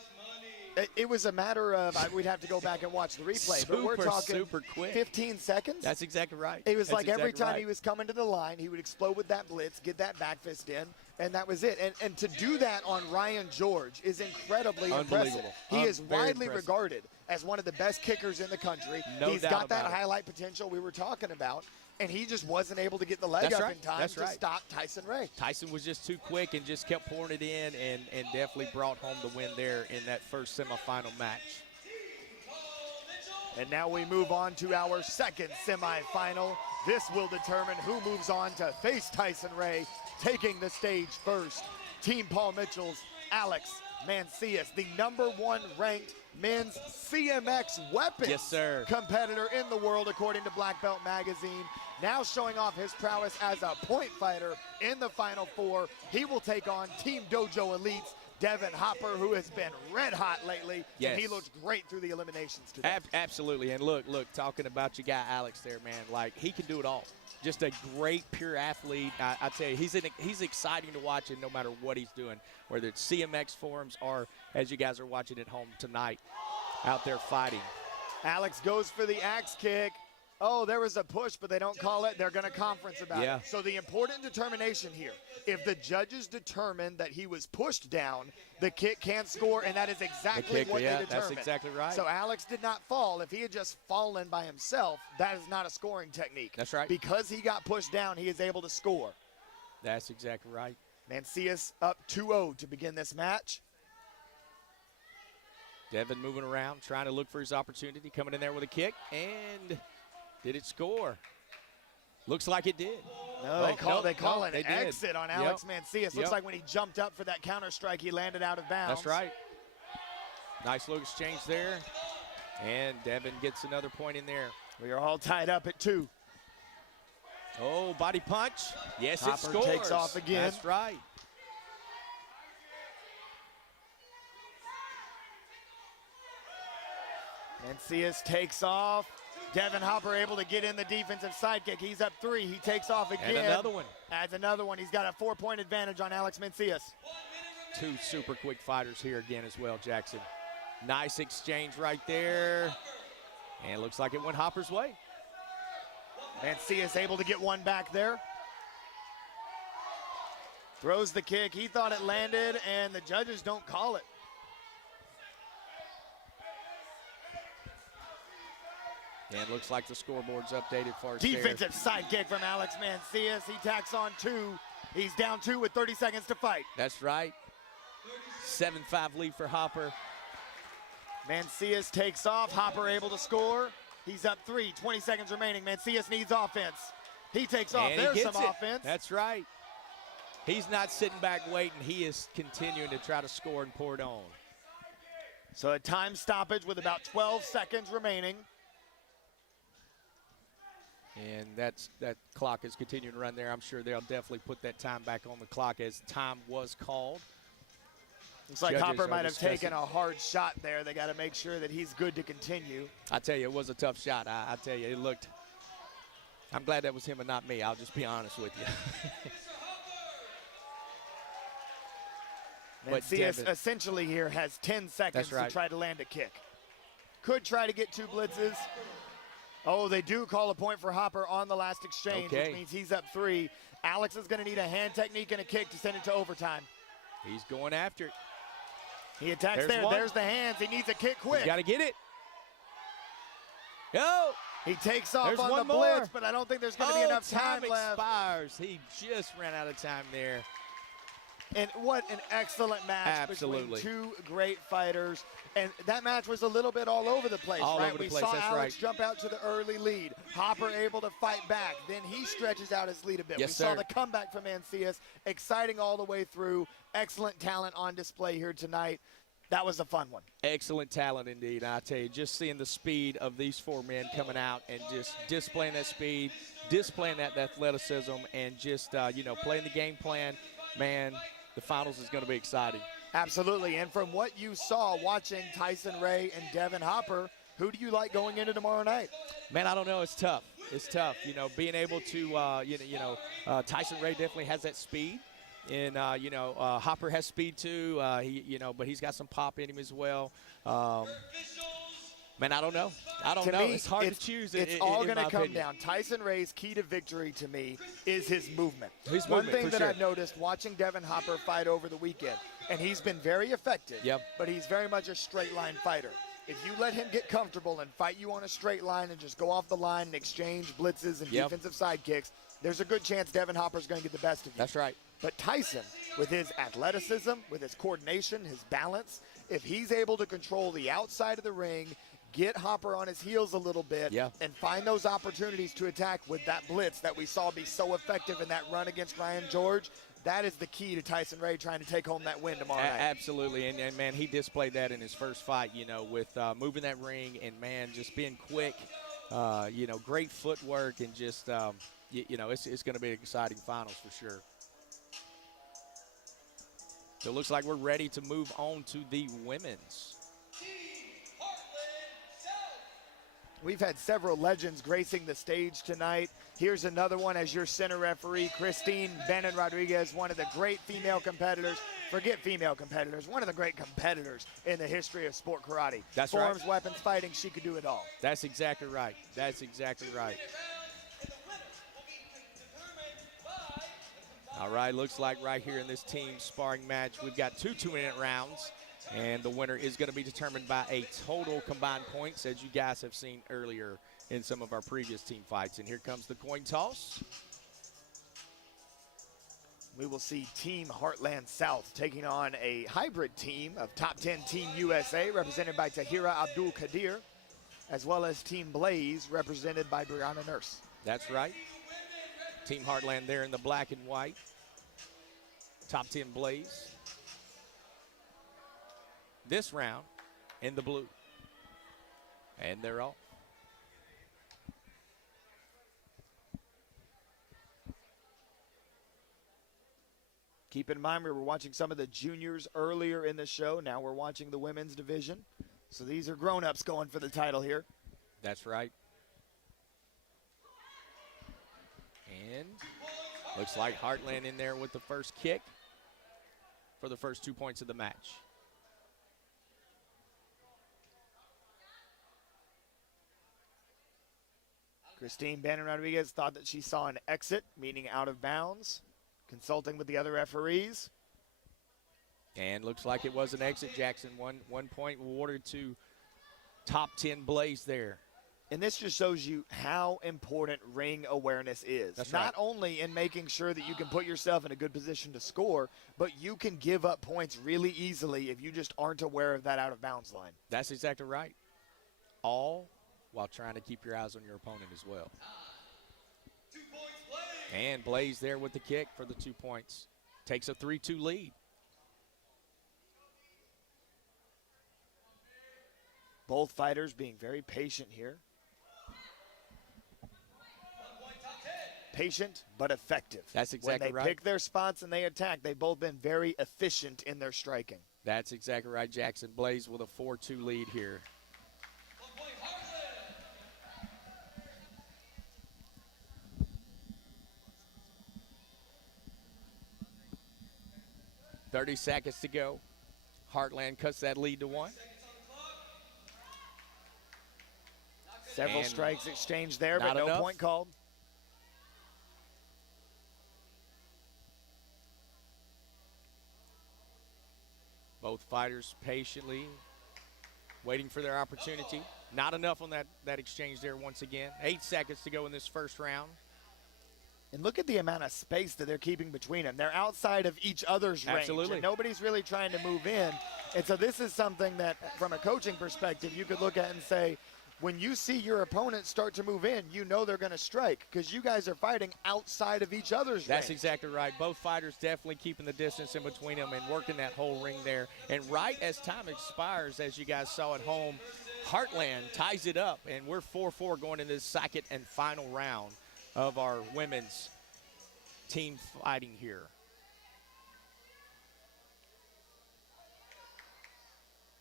It was a matter of, we'd have to go back and watch the replay, but we're talking super quick. 15 seconds. That's exactly right. It was That's like every exactly time right. he was coming to the line, he would explode with that blitz, get that back fist in, and that was it. And to do that on Ryan George is incredibly impressive. Unbelievable. He is Very widely impressive. regarded as one of the best kickers in the country. No He's doubt got that about it. highlight potential we were talking about, and he just wasn't able to get the leg That's up right. in time That's to right. stop Tyson Ray. Tyson was just too quick and just kept pouring it in, and definitely brought home the win there in that first semifinal match. And now we move on to our second semifinal. This will determine who moves on to face Tyson Ray, taking the stage first. Team Paul Mitchell's Alex Mancias, the #1 ranked men's CMX weapons Yes, sir. competitor in the world, according to Black Belt Magazine. Now showing off his prowess as a point fighter in the Final Four. He will take on Team Dojo Elites Devin Hopper, who has been red hot lately. Yes. And he looked great through the eliminations today. Absolutely. And look, talking about your guy Alex there, man, like, he can do it all. Just a great, pure athlete. I tell you, he's exciting to watch, and no matter what he's doing, whether it's CMX forums or, as you guys are watching at home tonight, out there fighting. Alex goes for the axe kick. Oh, there was a push, but they don't call it. They're going to conference about Yeah. it. So the important determination here, if the judges determine that he was pushed down, the kick can't score, and that is exactly what yeah, they determined. that's exactly right. So Alex did not fall. If he had just fallen by himself, that is not a scoring technique. That's right. Because he got pushed down, he is able to score. That's exactly right. Mancias up 2-0 to begin this match. Devin moving around, trying to look for his opportunity, coming in there with a kick, and did it score? Looks like it did. No, they call an they did. exit on Alex Yep. Mancias. Looks Yep. like when he jumped up for that counter strike, he landed out of bounds. That's right. Nice little exchange there. And Devin gets another point in there. We are all tied up at 2. Oh, body punch. Yes, it Hopper scores. takes off again. That's right. Mencius takes off. Devin Hopper able to get in the defensive sidekick. He's up 3. He takes off again. And another one. Adds another one. He's got a 4-point advantage on Alex Mencius. 2 super quick fighters here again as well, Jackson. Nice exchange right there. And it looks like it went Hopper's way. Mencius able to get one back there. Throws the kick. He thought it landed, and the judges don't call it. And looks like the scoreboard's updated for us. Defensive sidekick from Alex Mencius. He tacks on 2. He's down 2 with 30 seconds to fight. That's right. 7-5 lead for Hopper. Mencius takes off. Hopper able to score. He's up 3. 20 seconds remaining. Mencius needs offense. He takes off. And he There's gets some it. offense. That's right. He's not sitting back waiting. He is continuing to try to score and pour it on. So a time stoppage with about 12 seconds remaining. And that clock is continuing to run there. I'm sure they'll definitely put that time back on the clock as time was called. Looks like Judges Hopper are might have discussing. taken a hard shot there. They got to make sure that he's good to continue. I tell you, it was a tough shot. I tell you, it looked. I'm glad that was him and not me. I'll just be honest with you. But Mencius Devin- essentially here has 10 seconds That's right. to try to land a kick. Could try to get 2 blitzes. Oh, they do call a point for Hopper on the last exchange, Okay. which means he's up 3. Alex is going to need a hand technique and a kick to send it to overtime. He's going after it. He attacks There's there. one. There's the hands. He needs a kick quick. He's got to get it. Yo! He takes off There's on one the more. blitz, but I don't think there's going to be enough time left. expires. He just ran out of time there. And what an excellent match Absolutely. between 2 great fighters. And that match was a little bit all over the place, All right? over the We place, saw that's Alex right. jump out to the early lead. Hopper able to fight back. Then he stretches out his lead a bit. Yes, we saw sir. the comeback from Mencius. Exciting all the way through. Excellent talent on display here tonight. That was a fun one. Excellent talent indeed. I tell you, just seeing the speed of these 4 men coming out and just displaying that speed, displaying that athleticism, and just, playing the game plan, man, the finals is going to be exciting. Absolutely. And from what you saw watching Tyson Ray and Devin Hopper, who do you like going into tomorrow night? Man, I don't know. It's tough. It's tough. Being able to, Tyson Ray definitely has that speed. And, Hopper has speed too, but he's got some pop in him as well. Man, I don't know. To know. me, It's hard to choose. It's in all my going to come opinion. down. Tyson Ray's key to victory to me is his movement. His One movement, thing for that sure. I've noticed watching Devin Hopper fight over the weekend, and he's been very effective, Yep. but he's very much a straight line fighter. If you let him get comfortable and fight you on a straight line and just go off the line and exchange blitzes and Yep. defensive sidekicks, there's a good chance Devin Hopper's going to get the best of you. That's right. But Tyson, with his athleticism, with his coordination, his balance, if he's able to control the outside of the ring, get Hopper on his heels a little bit, Yeah. and find those opportunities to attack with that blitz that we saw be so effective in that run against Ryan George, that is the key to Tyson Ray trying to take home that win tomorrow night. Absolutely. And, man, he displayed that in his first fight, with moving that ring and, man, just being quick, great footwork and just, it's going to be an exciting finals for sure. So it looks like we're ready to move on to the women's. We've had several legends gracing the stage tonight. Here's another one as your center referee, Christine Benin Rodriguez, one of the great female competitors. Forget female competitors, one of the great competitors in the history of sport karate. That's right. Forms, weapons, fighting, she could do it all. That's exactly right. That's exactly right. All right, looks like right here in this team sparring match, we've got 2 2-minute rounds, and the winner is going to be determined by a total combined points, as you guys have seen earlier in some of our previous team fights. And here comes the coin toss. We will see Team Heartland South taking on a hybrid team of Top 10 Team USA, represented by Tahira Abdul Kadir, as well as Team Blaze, represented by Brianna Nurse. That's right. Team Heartland there in the black and white. Top 10 Blaze. This round, in the blue. And they're off. Keep in mind, we were watching some of the juniors earlier in the show. Now we're watching the women's division. So these are grown-ups going for the title here. That's right. And looks like Heartland in there with the first kick for the first 2 points of the match. Christine Bannon Rodriguez thought that she saw an exit, meaning out of bounds, consulting with the other referees. And looks like it was an exit, Jackson. 1 point awarded to top 10 Blaze there. And this just shows you how important ring awareness is. That's Not right. only in making sure that you can put yourself in a good position to score, but you can give up points really easily if you just aren't aware of that out of bounds line. That's exactly right. All while trying to keep your eyes on your opponent as well. 2 points, Blaze. And Blaze there with the kick for the 2 points. Takes a 3-2 lead. Both fighters being very patient here. 1 point, top 10. Patient but effective. That's exactly when they right. pick their spots and they attack, they've both been very efficient in their striking. That's exactly right, Jackson. Blaze with a 4-2 lead here. 1 point, Heartland. 30 seconds to go. Heartland cuts that lead to 1. Seconds on the clock. Several And strikes exchanged there, but not no enough. point called. Both fighters patiently waiting for their opportunity. Not enough on that exchange there once again. 8 seconds to go in this first round. And look at the amount of space that they're keeping between them. They're outside of each other's range. Absolutely. And nobody's really trying to move in. And so this is something that, from a coaching perspective, you could look at and say, when you see your opponent start to move in, you know they're going to strike because you guys are fighting outside of each other's That's range. exactly right. Both fighters definitely keeping the distance in between them and working that whole ring there. And right as time expires, as you guys saw at home, Heartland ties it up, and we're 4-4 going into the second and final round of our women's team fighting here.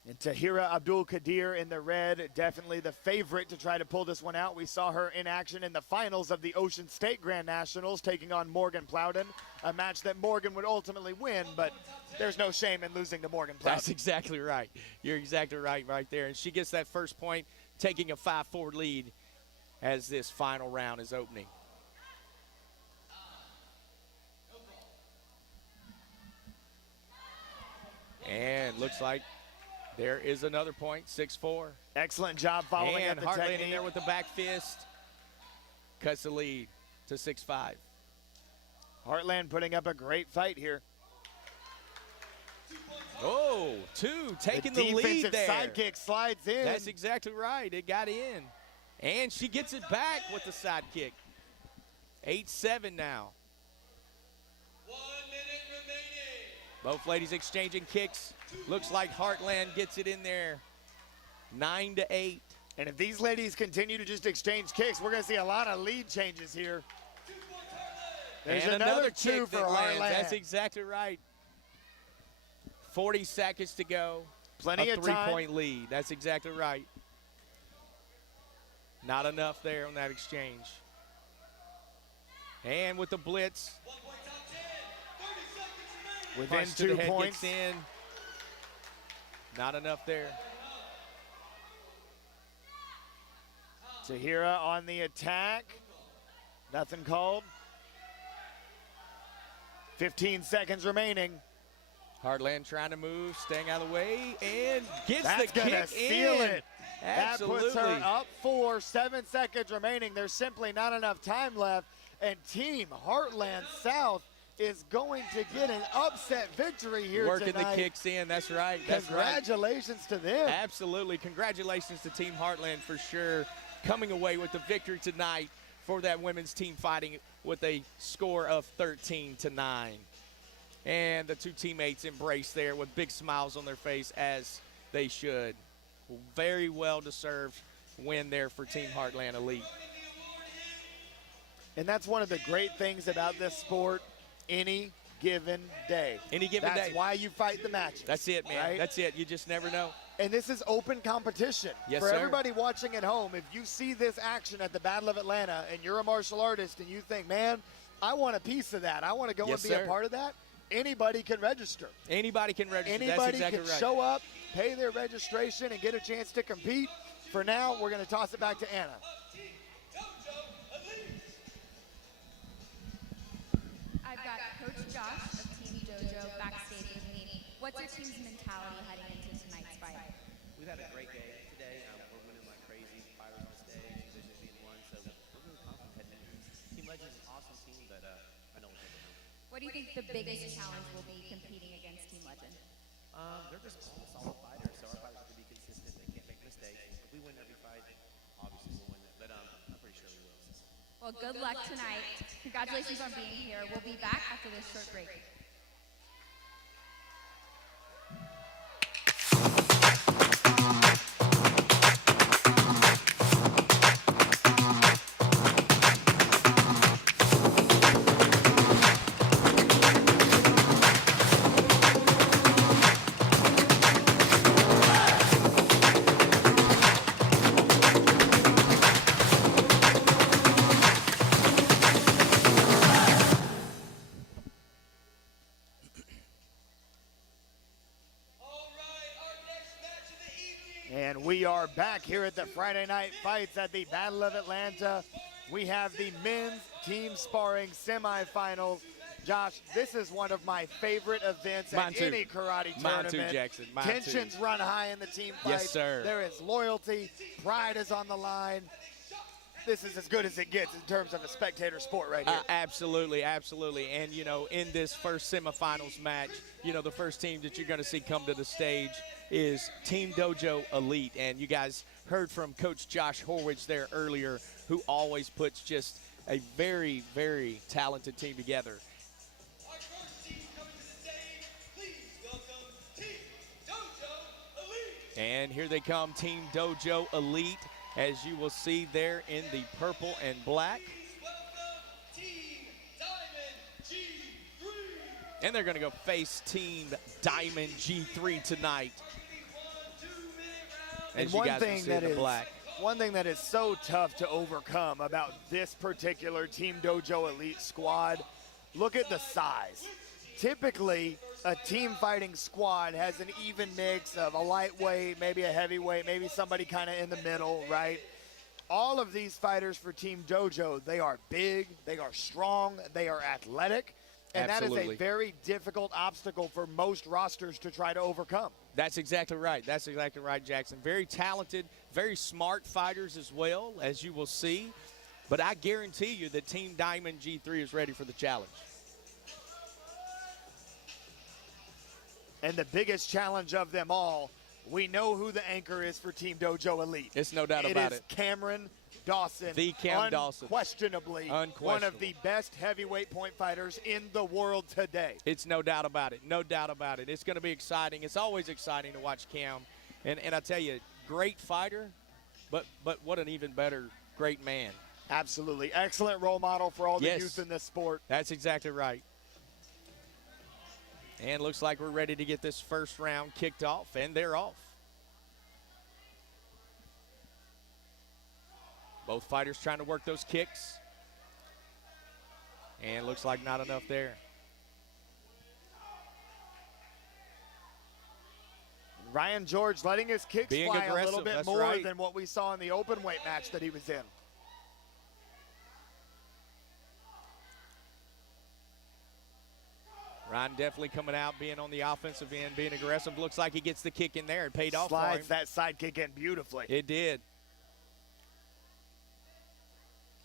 And Tahira Abdul Qadir in the red, definitely the favorite to try to pull this one out. We saw her in action in the finals of the Ocean State Grand Nationals, taking on Morgan Plowden, a match that Morgan would ultimately win, but there's no shame in losing to Morgan Plowden. That's exactly right. You're exactly right there. And she gets that first point, taking a 5-4 lead as this final round is opening. And looks like there is another point, 6-4. Excellent job following And up the Heartland technique. in there with the back fist. Cuts the lead to 6-5. Heartland putting up a great fight here. Oh, 2, taking the lead defensive there. sidekick slides in. That's exactly right. It got in. And she gets it back with the side kick. 8-7 now. 1 minute remaining. Both ladies exchanging kicks. Looks like Heartland gets it in there. 9-8. And if these ladies continue to just exchange kicks, we're going to see a lot of lead changes here. 2 points, Heartland. There's And another kick two for that lands. Heartland. That's exactly right. 40 seconds to go. Plenty a of time. 3-point lead. That's exactly right. Not enough there on that exchange. And with the blitz, 1 point, top 10. 30 seconds remaining. Within punch to the 2 head points. gets in. Not enough there. Tahira on the attack. Nothing called. 15 seconds remaining. Heartland trying to move, staying out of the way, and gets That's the going kick to seal in. it. Absolutely. That puts her up 4, 7 seconds remaining. There's simply not enough time left. And Team Heartland South is going to get an upset victory here Working tonight. the kicks in. That's right. That's right. Congratulations to them. Absolutely. Congratulations to Team Heartland for sure. Coming away with the victory tonight for that women's team fighting with a score of 13-9. And the two teammates embrace there with big smiles on their face as they should. Very well deserved win there for Team Heartland Elite. And that's one of the great things about this sport, any given day. Any given day. That's why you fight the matches. That's it, man. Right? That's it. You just never know. And this is open competition. Yes, For sir. everybody watching at home, if you see this action at the Battle of Atlanta and you're a martial artist and you think, man, I want a piece of that, I want to go Yes, and be sir. a part of that, anybody can register. Anybody can register. That's Anybody exactly can right. show up, pay their registration, and get a chance to compete. For now, we're going to toss it back to Anna. I've got Coach Josh of Team Dojo backstage with me. What's your team's mentality heading into tonight's fight? We've had a great day today. We're winning like crazy. Fighters on stage, divisions being won. So we're really confident heading into this. Team Legends is an awesome team, but I know what's going on. What do you think the biggest challenge will be competing against Team Legend? They're just all solid fighters, so our fighters have to be consistent. They can't make mistakes. If we win every fight, obviously we'll win it. But I'm pretty sure we will. Well, good luck tonight. Congratulations on being here. We'll be back after this short break. And we are back here at the Friday Night Fights at the Battle of Atlanta. We have the men's team sparring semifinals. Josh, this is one of my favorite events Mine at too. any karate Mine tournament. too, Jackson. Mine Tensions too. run high in the team fights. Yes, sir. There is loyalty. Pride is on the line. This is as good as it gets in terms of a spectator sport right here. Absolutely, absolutely. And, you know, in this first semifinals match, you know, the first team that you're going to see come to the stage is Team Dojo Elite. And you guys heard from Coach Josh Horwich there earlier, who always puts just a very, very talented team together. Our first team coming to the stage, please welcome Team Dojo Elite. And here they come, Team Dojo Elite, as you will see there in the purple and black. Please welcome Team Diamond G3. And they're going to go face Team Diamond G3 tonight. And As you one guys will thing see that in the is black. one thing that is so tough to overcome about this particular Team Dojo Elite squad, look at the size. Typically, a team fighting squad has an even mix of a lightweight, maybe a heavyweight, maybe somebody kind of in the middle, right? All of these fighters for Team Dojo, they are big, they are strong, they are athletic, and that is Absolutely. a very difficult obstacle for most rosters to try to overcome. That's exactly right. That's exactly right, Jackson. Very talented, very smart fighters as well, as you will see. But I guarantee you that Team Diamond G3 is ready for the challenge. And the biggest challenge of them all, we know who the anchor is for Team Dojo Elite. It's no doubt about It it. is Cameron Dawson. The Cam Dawson. Unquestionably one of the best heavyweight point fighters in the world today. It's no doubt about it. No doubt about it. It's going to be exciting. It's always exciting to watch Cam. And I tell you, great fighter, but what an even better great man. Absolutely. Excellent role model for all the Yes. youth in this sport. That's exactly right. And looks like we're ready to get this first round kicked off, and they're off. Both fighters trying to work those kicks. And looks like not enough there. Ryan George letting his kicks Being fly a little aggressive, bit that's more right. than what we saw in the open weight match that he was in. Ryan definitely coming out, being on the offensive end, being aggressive. Looks like he gets the kick in there. It paid off for him. Slides that side kick in beautifully. It did.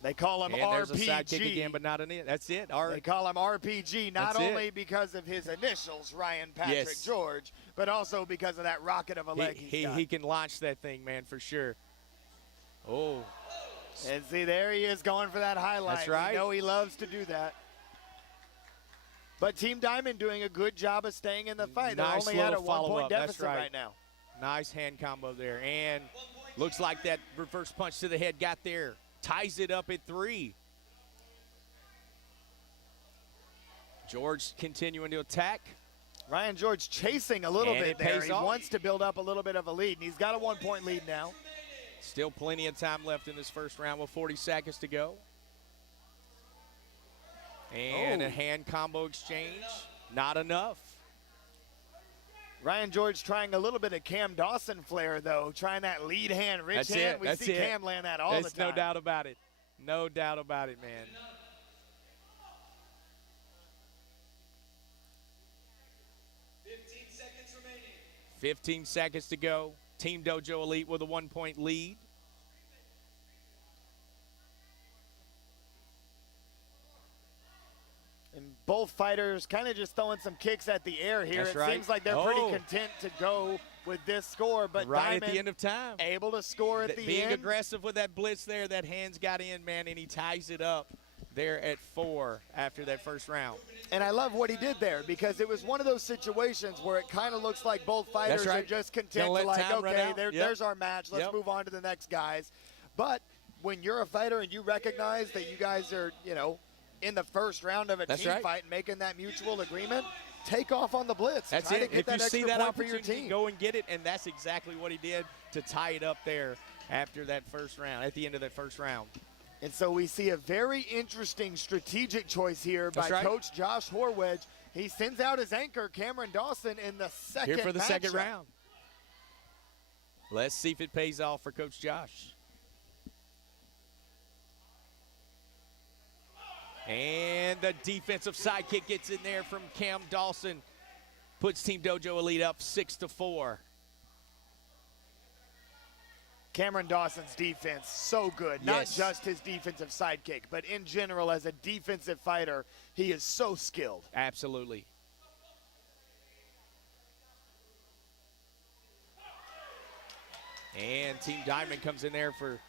They call him And there's a side kick RPG. again, but not an it. That's it. They call him RPG not That's it. only because of his initials, Ryan Patrick Yes. George, but also because of that rocket of a leg he's got. He can launch that thing, man, for sure. Oh, And see, there he is going for that highlight. That's right. We know he loves to do that. But Team Diamond doing a good job of staying in the fight. Nice They're only at a little 1-point follow-up. That's deficit right. right now. Nice hand combo there. And looks like that reverse punch to the head got there. Ties it up at 3. George continuing to attack. Ryan George chasing a little And bit it there. pays He off. wants to build up a little bit of a lead, and he's got a 1-point lead now. Still plenty of time left in this first round with 40 seconds to go. And a hand combo exchange. Not enough. Ryan George trying a little bit of Cam Dawson flair, though, trying that lead hand, rich That's hand. it. We That's see it. Cam land that all There's the time. no doubt about it. No doubt about it, man. 15 seconds remaining. 15 seconds to go. Team Dojo Elite with a 1-point lead. And both fighters kind of just throwing some kicks at the air here. That's it right. seems like they're Oh. pretty content to go with this score, but Right Diamond at the end of time. able to score at the Being end. aggressive with that blitz there, that hands got in, man, and he ties it up there at 4 after that first round. And I love what he did there because it was one of those situations where it kind of looks like both fighters right. are just content Gonna to let like, time run okay, out. Yep. there's our match. Let's Yep. move on to the next guys. But when you're a fighter and you recognize that you guys are, in the first round of a That's team right. fight and making that mutual agreement, take off on the blitz. That's Try to it. get If that you see extra that point for your opportunity, team. go and get it, and that's exactly what he did to tie it up there after that first round, at the end of that first round. And so we see a very interesting strategic choice here by That's right. Coach Josh Horwedge. He sends out his anchor, Cameron Dawson, in the second Here for the second matchup. round. Let's see if it pays off for Coach Josh. And the defensive side kick gets in there from Cam Dawson. Puts Team Dojo Elite up 6-4. Cameron Dawson's defense, so good. Not Yes. just his defensive sidekick, but in general, as a defensive fighter, he is so skilled. Absolutely. And Team Diamond comes in there for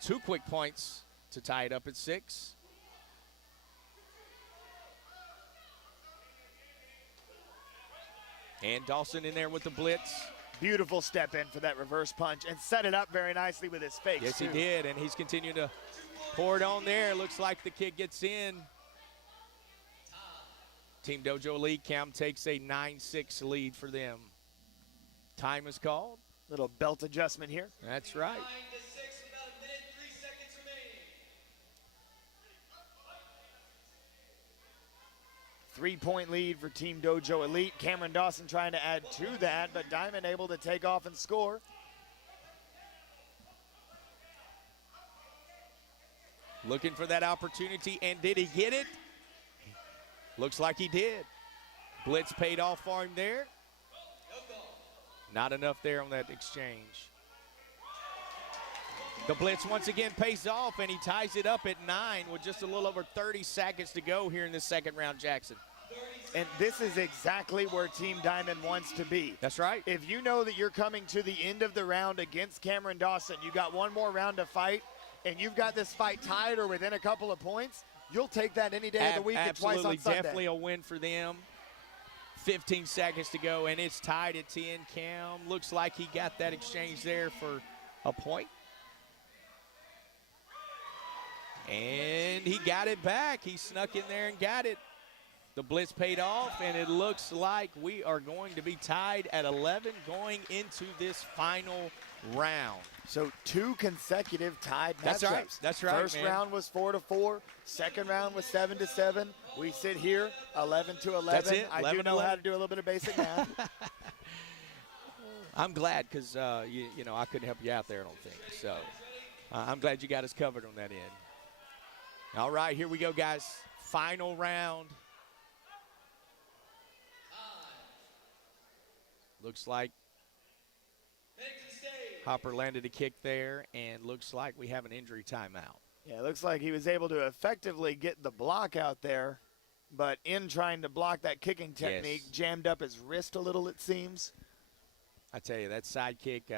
2 quick points to tie it up at 6. And Dawson in there with the blitz. Beautiful step in for that reverse punch and set it up very nicely with his face. Yes, he too. did, and he's continuing to pour it on there. Looks like the kick gets in. Team Dojo Elite, Cam takes a 9-6 lead for them. Time is called. Little belt adjustment here. That's right. 9-6, about a minute, 3 seconds remaining. 3-point lead for Team Dojo Elite. Cameron Dawson trying to add to that, but Diamond able to take off and score. Looking for that opportunity, and did he get it? Looks like he did. Blitz paid off for him there. Not enough there on that exchange. The blitz once again pays off, and he ties it up at 9 with just a little over 30 seconds to go here in this second round, Jackson. And this is exactly where Team Diamond wants to be. That's right. If you know that you're coming to the end of the round against Cameron Dawson, you got one more round to fight, and you've got this fight tied or within a couple of points, you'll take that any day of the week and twice on Sunday. Definitely a win for them. 15 seconds to go, and it's tied at 10. Cam looks like he got that exchange there for a point. And he got it back. He snuck in there and got it. The blitz paid off, and it looks like we are going to be tied at 11 going into this final round. So 2 consecutive tied matchups. That's right. That's right, First man. round was 4-4. Second round was 7-7. We sit here 11-11. That's it, I do 11 know how 11. to do a little bit of basic math. I'm glad because, you know, I couldn't help you out there, I don't think. So I'm glad you got us covered on that end. All right, here we go, guys. Final round. Looks like Hopper landed a kick there, and looks like we have an injury timeout. Yeah, it looks like he was able to effectively get the block out there, but in trying to block that kicking technique, Yes. jammed up his wrist a little, it seems. I tell you, that side kick,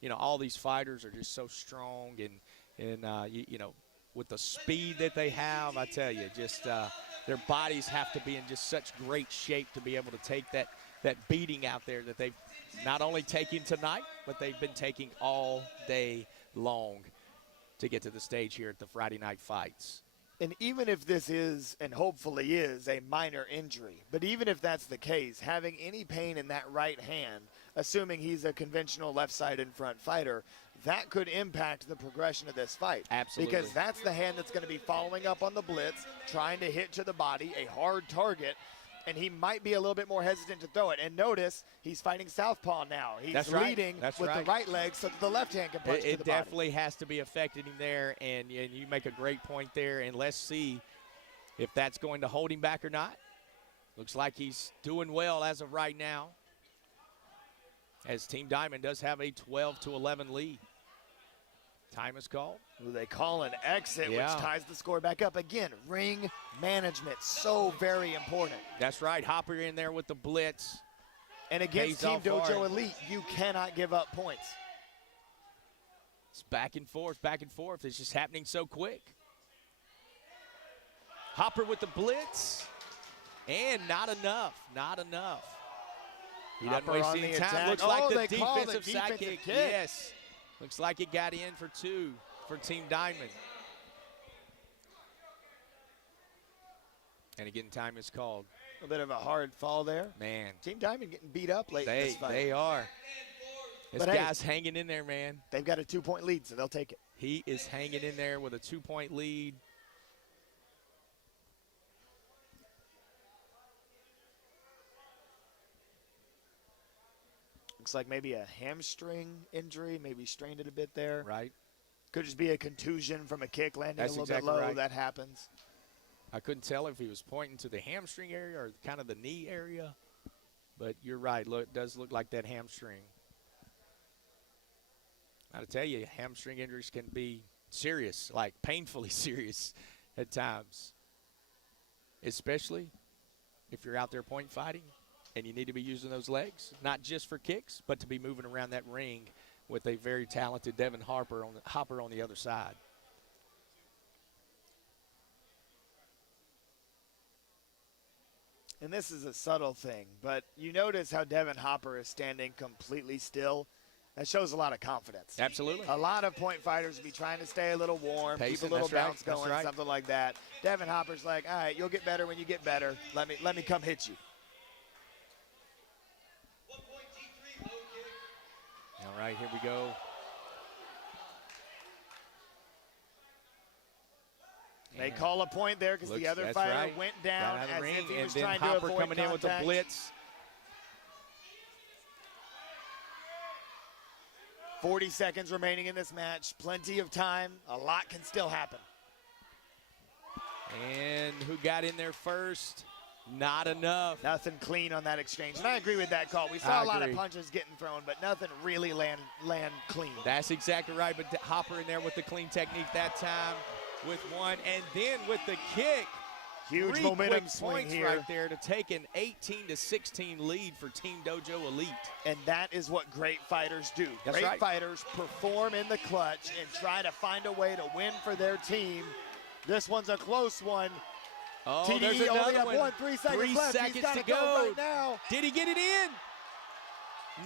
you know, all these fighters are just so strong, and you know, with the speed that they have, I tell you, just their bodies have to be in just such great shape to be able to take that that beating out there that they've not only taken tonight, but they've been taking all day long to get to the stage here at the Friday night fights. And even if this is, and hopefully is, a minor injury, but even if that's the case, having any pain in that right hand, assuming he's a conventional left side in front fighter, that could impact the progression of this fight. Absolutely. Because that's the hand that's going to be following up on the blitz, trying to hit to the body, a hard target, and he might be a little bit more hesitant to throw it. And notice, he's fighting southpaw now. He's leading with the right leg so that the left hand can punch to the body. It definitely has to be affecting him there, and you make a great point there, and let's see if that's going to hold him back or not. Looks like he's doing well as of right now, as Team Diamond does have a 12-11 lead. Time is called. They call an exit, which ties the score back up. Again, ring management, so very important. That's right. Hopper in there with the blitz. And against Team Dojo Elite, you cannot give up points. It's back and forth, back and forth. It's just happening so quick. Hopper with the blitz. And not enough. Not enough. He doesn't waste any time. Looks like the defensive side kick. Yes. Looks like it got in for 2 for Team Diamond. And again, time is called. A bit of a hard fall there. Man. Team Diamond getting beat up late in this fight. They are. This guy's hanging in there, man. They've got a 2-point lead, so they'll take it. He is hanging in there with a 2-point lead. Looks like maybe a hamstring injury, maybe strained it a bit there. Right. Could just be a contusion from a kick landing That's a little exactly bit low. right. That happens. I couldn't tell if he was pointing to the hamstring area or kind of the knee area. But you're right. Look, it does look like that hamstring. I gotta tell you, hamstring injuries can be serious, like painfully serious at times. Especially if you're out there point fighting and you need to be using those legs, not just for kicks, but to be moving around that ring with a very talented Devin Hopper on the other side. And this is a subtle thing, but you notice how Devin Hopper is standing completely still. That shows a lot of confidence. Absolutely. A lot of point fighters will be trying to stay a little warm, Pacing, keep a little bounce right, going, something like that. Devin Hopper's like, all right, you'll get better when you get better. Let me come hit you. All right, here we go. They call a point there because the other fighter went down as if he was trying to avoid contact. Coming in with the blitz. 40 seconds remaining in this match. Plenty of time. A lot can still happen. And who got in there first? Not enough. Nothing clean on that exchange. And I agree with that call. We saw a lot of punches getting thrown, but nothing really land clean. That's exactly right. But Hopper in there with the clean technique that time with one. And then with the kick. Huge momentum swing here. Right there to take an 18-16 lead for Team Dojo Elite. And that is what great fighters do. Great fighters perform in the clutch and try to find a way to win for their team. This one's a close one. Oh, TDE there's only another have one. 3 seconds 3 left. seconds He's got to go go right now. Did he get it in?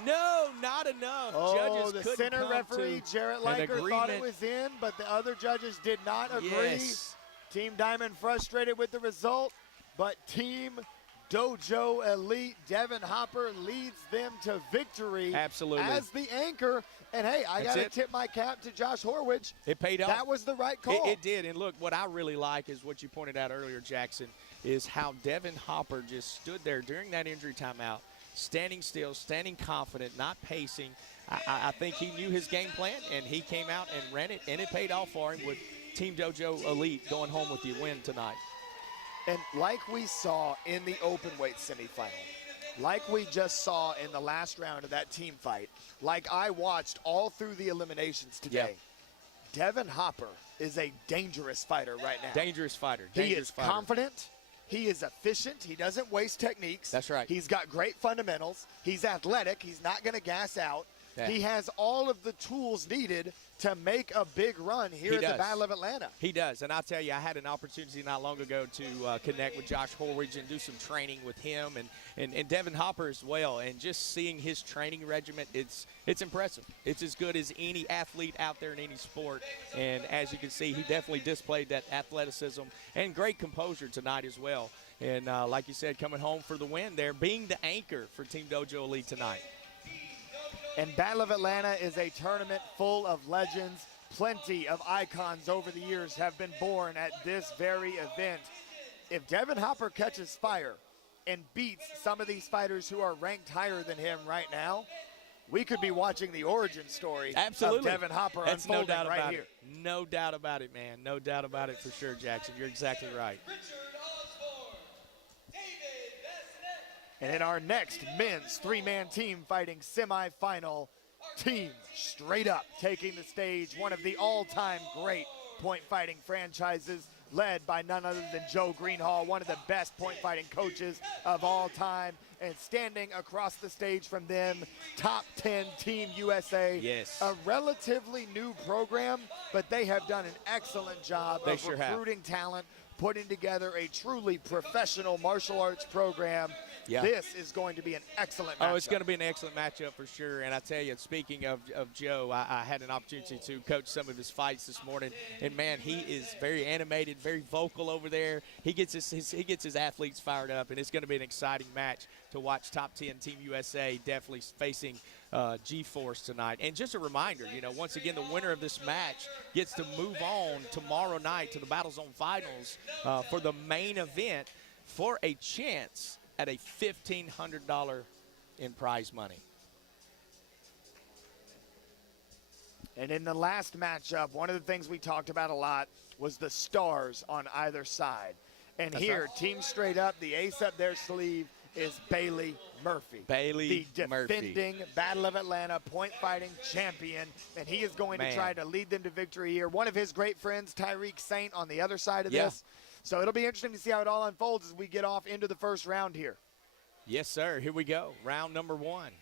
No, not enough. Oh, Judges the center referee, Jarrett Liker, thought it was in, but the other judges did not agree. Yes. Team Diamond frustrated with the result, but Team Dojo Elite, Devin Hopper, leads them to victory. Absolutely. As the anchor. And, hey, I got to tip my cap to Josh Horwich. It paid off. That was the right call. It did. And, look, what I really like is what you pointed out earlier, Jackson, is how Devin Hopper just stood there during that injury timeout, standing still, standing confident, not pacing. I think he knew his game plan, and he came out and ran it, and it paid off for him with Team Dojo Elite going home with the win tonight. And like we saw in the open weight semifinal, like we just saw in the last round of that team fight, like I watched all through the eliminations today, Devin Hopper is a dangerous fighter right now. Dangerous fighter. He is confident. He is efficient. He doesn't waste techniques. That's right. He's got great fundamentals. He's athletic. He's not going to gas out. Yeah. He has all of the tools needed to make a big run here He at the does. Battle of Atlanta. He does, and I'll tell you, I had an opportunity not long ago to connect with Josh Horwich and do some training with him and Devin Hopper as well. And just seeing his training regimen, it's impressive. It's as good as any athlete out there in any sport. And as you can see, he definitely displayed that athleticism and great composure tonight as well. And like you said, coming home for the win there, being the anchor for Team Dojo Elite tonight. And Battle of Atlanta is a tournament full of legends. Plenty of icons over the years have been born at this very event. If Devin Hopper catches fire and beats some of these fighters who are ranked higher than him right now, we could be watching the origin story Absolutely. of Devin Hopper That's unfolding no doubt right about here. it. No doubt about it, man. No doubt about it for sure, Jackson. You're exactly right. Richard Osborne, David Bassinet, And in our next men's three-man team fighting semifinal, Team Straight Up taking the stage, one of the all-time great point fighting franchises, led by none other than Joe Greenhall, one of the best point fighting coaches of all time. And standing across the stage from them, top 10 Team USA. Yes. A relatively new program, but they have done an excellent job They of sure have. recruiting talent, putting together a truly professional martial arts program. Yeah. This is going to be an excellent matchup. Oh, it's going to be an excellent matchup for sure. And I tell you, speaking of Joe, I had an opportunity to coach some of his fights this morning. And, man, he is very animated, very vocal over there. He gets his athletes fired up, and it's going to be an exciting match to watch top 10 Team USA definitely facing G-Force tonight. And just a reminder, once again, the winner of this match gets to move on tomorrow night to the Battle Zone Finals for the main event for a chance at a $1,500 in prize money. And in the last matchup, one of the things we talked about a lot was the stars on either side. And That's here, right. Team Straight Up, the ace up their sleeve is Bailey Murphy. Bailey the Murphy. defending Battle of Atlanta point fighting champion. And he is going Man. to try to lead them to victory here. One of his great friends, Tyreek Saint, on the other side of Yeah. this. So it'll be interesting to see how it all unfolds as we get off into the first round here. Yes, sir. Here we go. Round number one.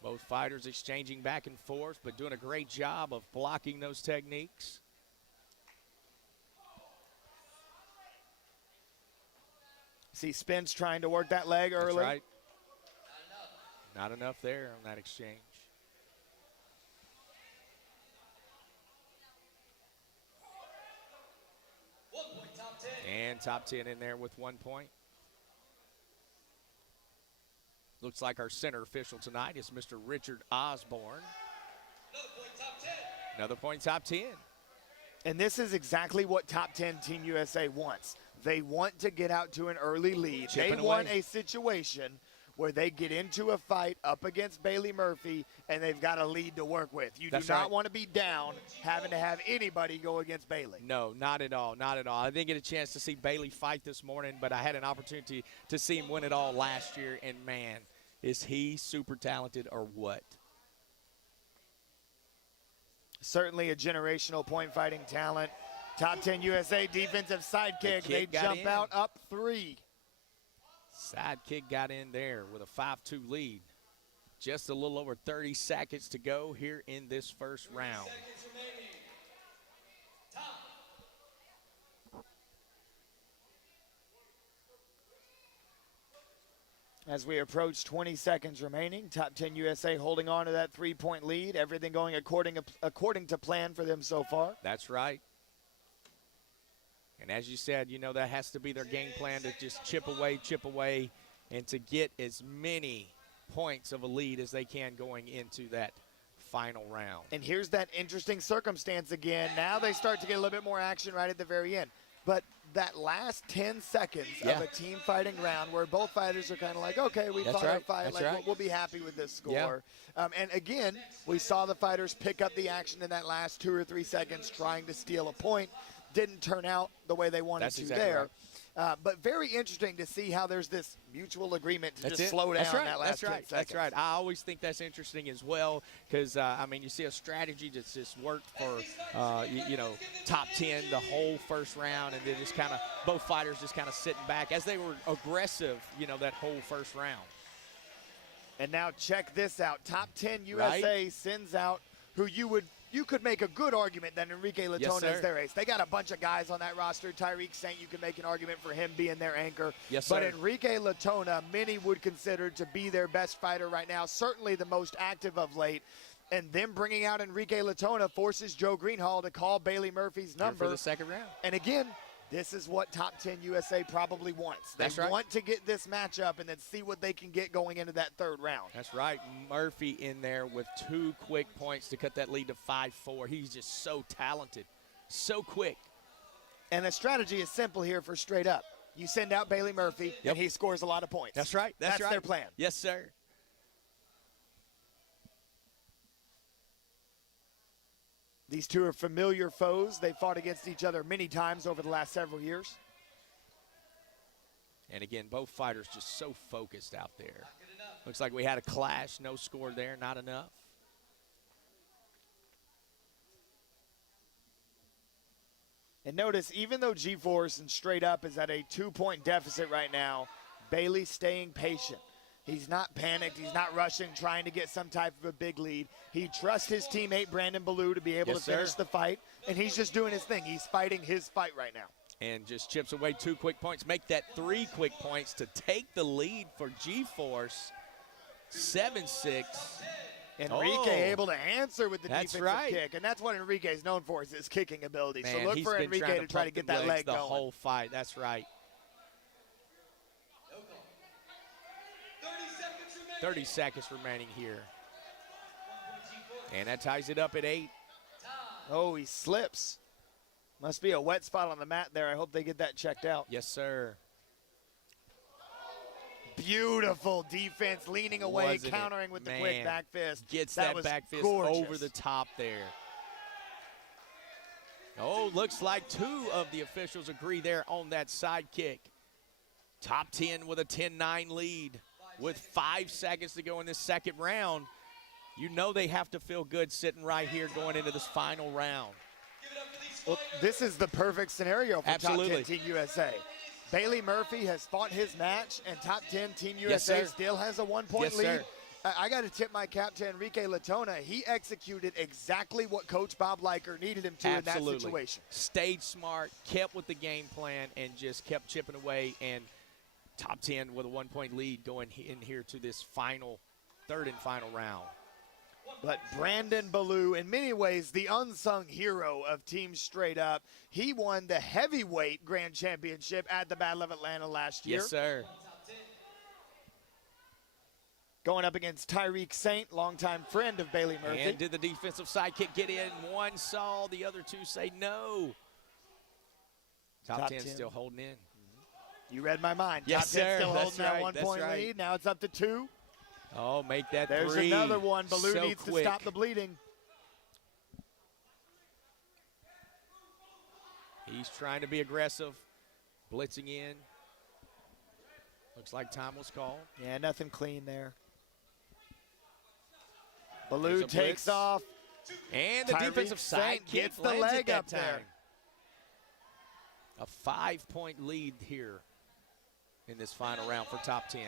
Both fighters exchanging back and forth, but doing a great job of blocking those techniques. See Spence trying to work that leg early. That's right. Not enough there on that exchange. top 10. And top 10 in there with 1 point. Looks like our center official tonight is Mr. Richard Osborne. Another point, top 10. Another point, top 10. And this is exactly what top 10 Team USA wants. They want to get out to an early lead. Chipping They want away. a situation where they get into a fight up against Bailey Murphy and they've got a lead to work with. You That's do not right. want to be down having to have anybody go against Bailey. No, not at all, not at all. I didn't get a chance to see Bailey fight this morning, but I had an opportunity to see him win it all last year, and man, is he super talented or what? Certainly a generational point fighting talent. Top 10 USA defensive sidekick. The They kid got jump in. out up 3. Sidekick got in there with a 5-2 lead. Just a little over 30 seconds to go here in this first round. Seconds remaining. Time. As we approach 20 seconds remaining, top 10 USA holding on to that 3-point lead. Everything going according to plan for them so far. That's right. And as you said, that has to be their game plan, to just chip away, and to get as many points of a lead as they can going into that final round. And here's that interesting circumstance again. Now they start to get a little bit more action right at the very end. But that last 10 seconds Yeah. of a team fighting round where both fighters are kind of like, okay, we That's fought our right. fight. That's Like, right. we'll be happy with this Yeah. score. And again, we saw the fighters pick up the action in that last 2 or 3 seconds trying to steal a point. Didn't turn out the way they wanted That's to exactly there. right. But very interesting to see how there's this mutual agreement to That's just it. slow down That's right. that last That's 10 right. seconds. That's right. I always think that's interesting as well because, you see a strategy that's just worked for, top 10 the whole first round, and then just kind of both fighters just kind of sitting back as they were aggressive, that whole first round. And now check this out. Top 10 USA sends out who you could make a good argument that Enrique Latona is their ace. They got a bunch of guys on that roster. Tyreek Saint, you can make an argument for him being their anchor. Yes, but sir. Enrique Latona, many would consider to be their best fighter right now, certainly the most active of late. And them bringing out Enrique Latona forces Joe Greenhall to call Bailey Murphy's number. For the second round. And again, this is what Top 10 USA probably wants. They That's right. want to get this matchup and then see what they can get going into that third round. That's right. Murphy in there with 2 quick points to cut that lead to 5-4. He's just so talented, so quick. And the strategy is simple here for straight up. You send out Bailey Murphy, and he scores a lot of points. That's right. That's right. their plan. Yes, sir. These two are familiar foes. They fought against each other many times over the last several years. And again, both fighters just so focused out there. Looks like we had a clash. No score there. Not enough. And notice, even though G-Force and Straight Up is at a 2-point deficit right now, Bailey's staying patient. He's not panicked. He's not rushing, trying to get some type of a big lead. He trusts his teammate, Brandon Ballou, to be able to finish the fight, and he's just doing his thing. He's fighting his fight right now. And just chips away 2 quick points. Make that 3 quick points to take the lead for G-Force. 7-6. Enrique able to answer with the defensive right. kick, and that's what Enrique's known for, is his kicking ability. Man, so look he's for been Enrique to try to get that leg the going. whole fight. That's right. 30 seconds remaining here. And that ties it up at 8. Oh, he slips. Must be a wet spot on the mat there. I hope they get that checked out. Yes, sir. Beautiful defense, leaning away, Wasn't it? countering with the Man, quick back fist. Gets that that back fist gorgeous. over the top there. Oh, looks like 2 of the officials agree there on that side kick. Top 10 with a 10-9 lead with 5 seconds to go in this second round. You know they have to feel good sitting right here going into this final round. Well, this is the perfect scenario for Absolutely. Top 10 Team USA. Bailey Murphy has fought his match, and Top 10 Team USA still has a 1-point lead. Sir. I got to tip my cap to Enrique Latona. He executed exactly what Coach Bob Liker needed him to in that situation. Stayed smart, kept with the game plan, and just kept chipping away. And Top 10 with a 1-point lead going in here to this third and final round. But Brandon Ballou, in many ways, the unsung hero of Team Straight Up. He won the heavyweight grand championship at the Battle of Atlanta last year. Yes, sir. Going up against Tyreek Saint, longtime friend of Bailey Murphy. And did the defensive sidekick get in? One saw, the other 2 say no. Top 10 still holding in. You read my mind. Yes, Top 10 sir. still That's holding right. that 1-point That's right. lead. Now it's up to 2. Oh, make that There's 3. another one. Ballou So needs quick. to stop the bleeding. He's trying to be aggressive, blitzing in. Looks like time was called. Yeah, nothing clean there. Ballou takes blitz. off. And the Tyreek defensive side Saint kick gets the lands leg it that up there. time. A 5-point lead here in this final round for Top 10.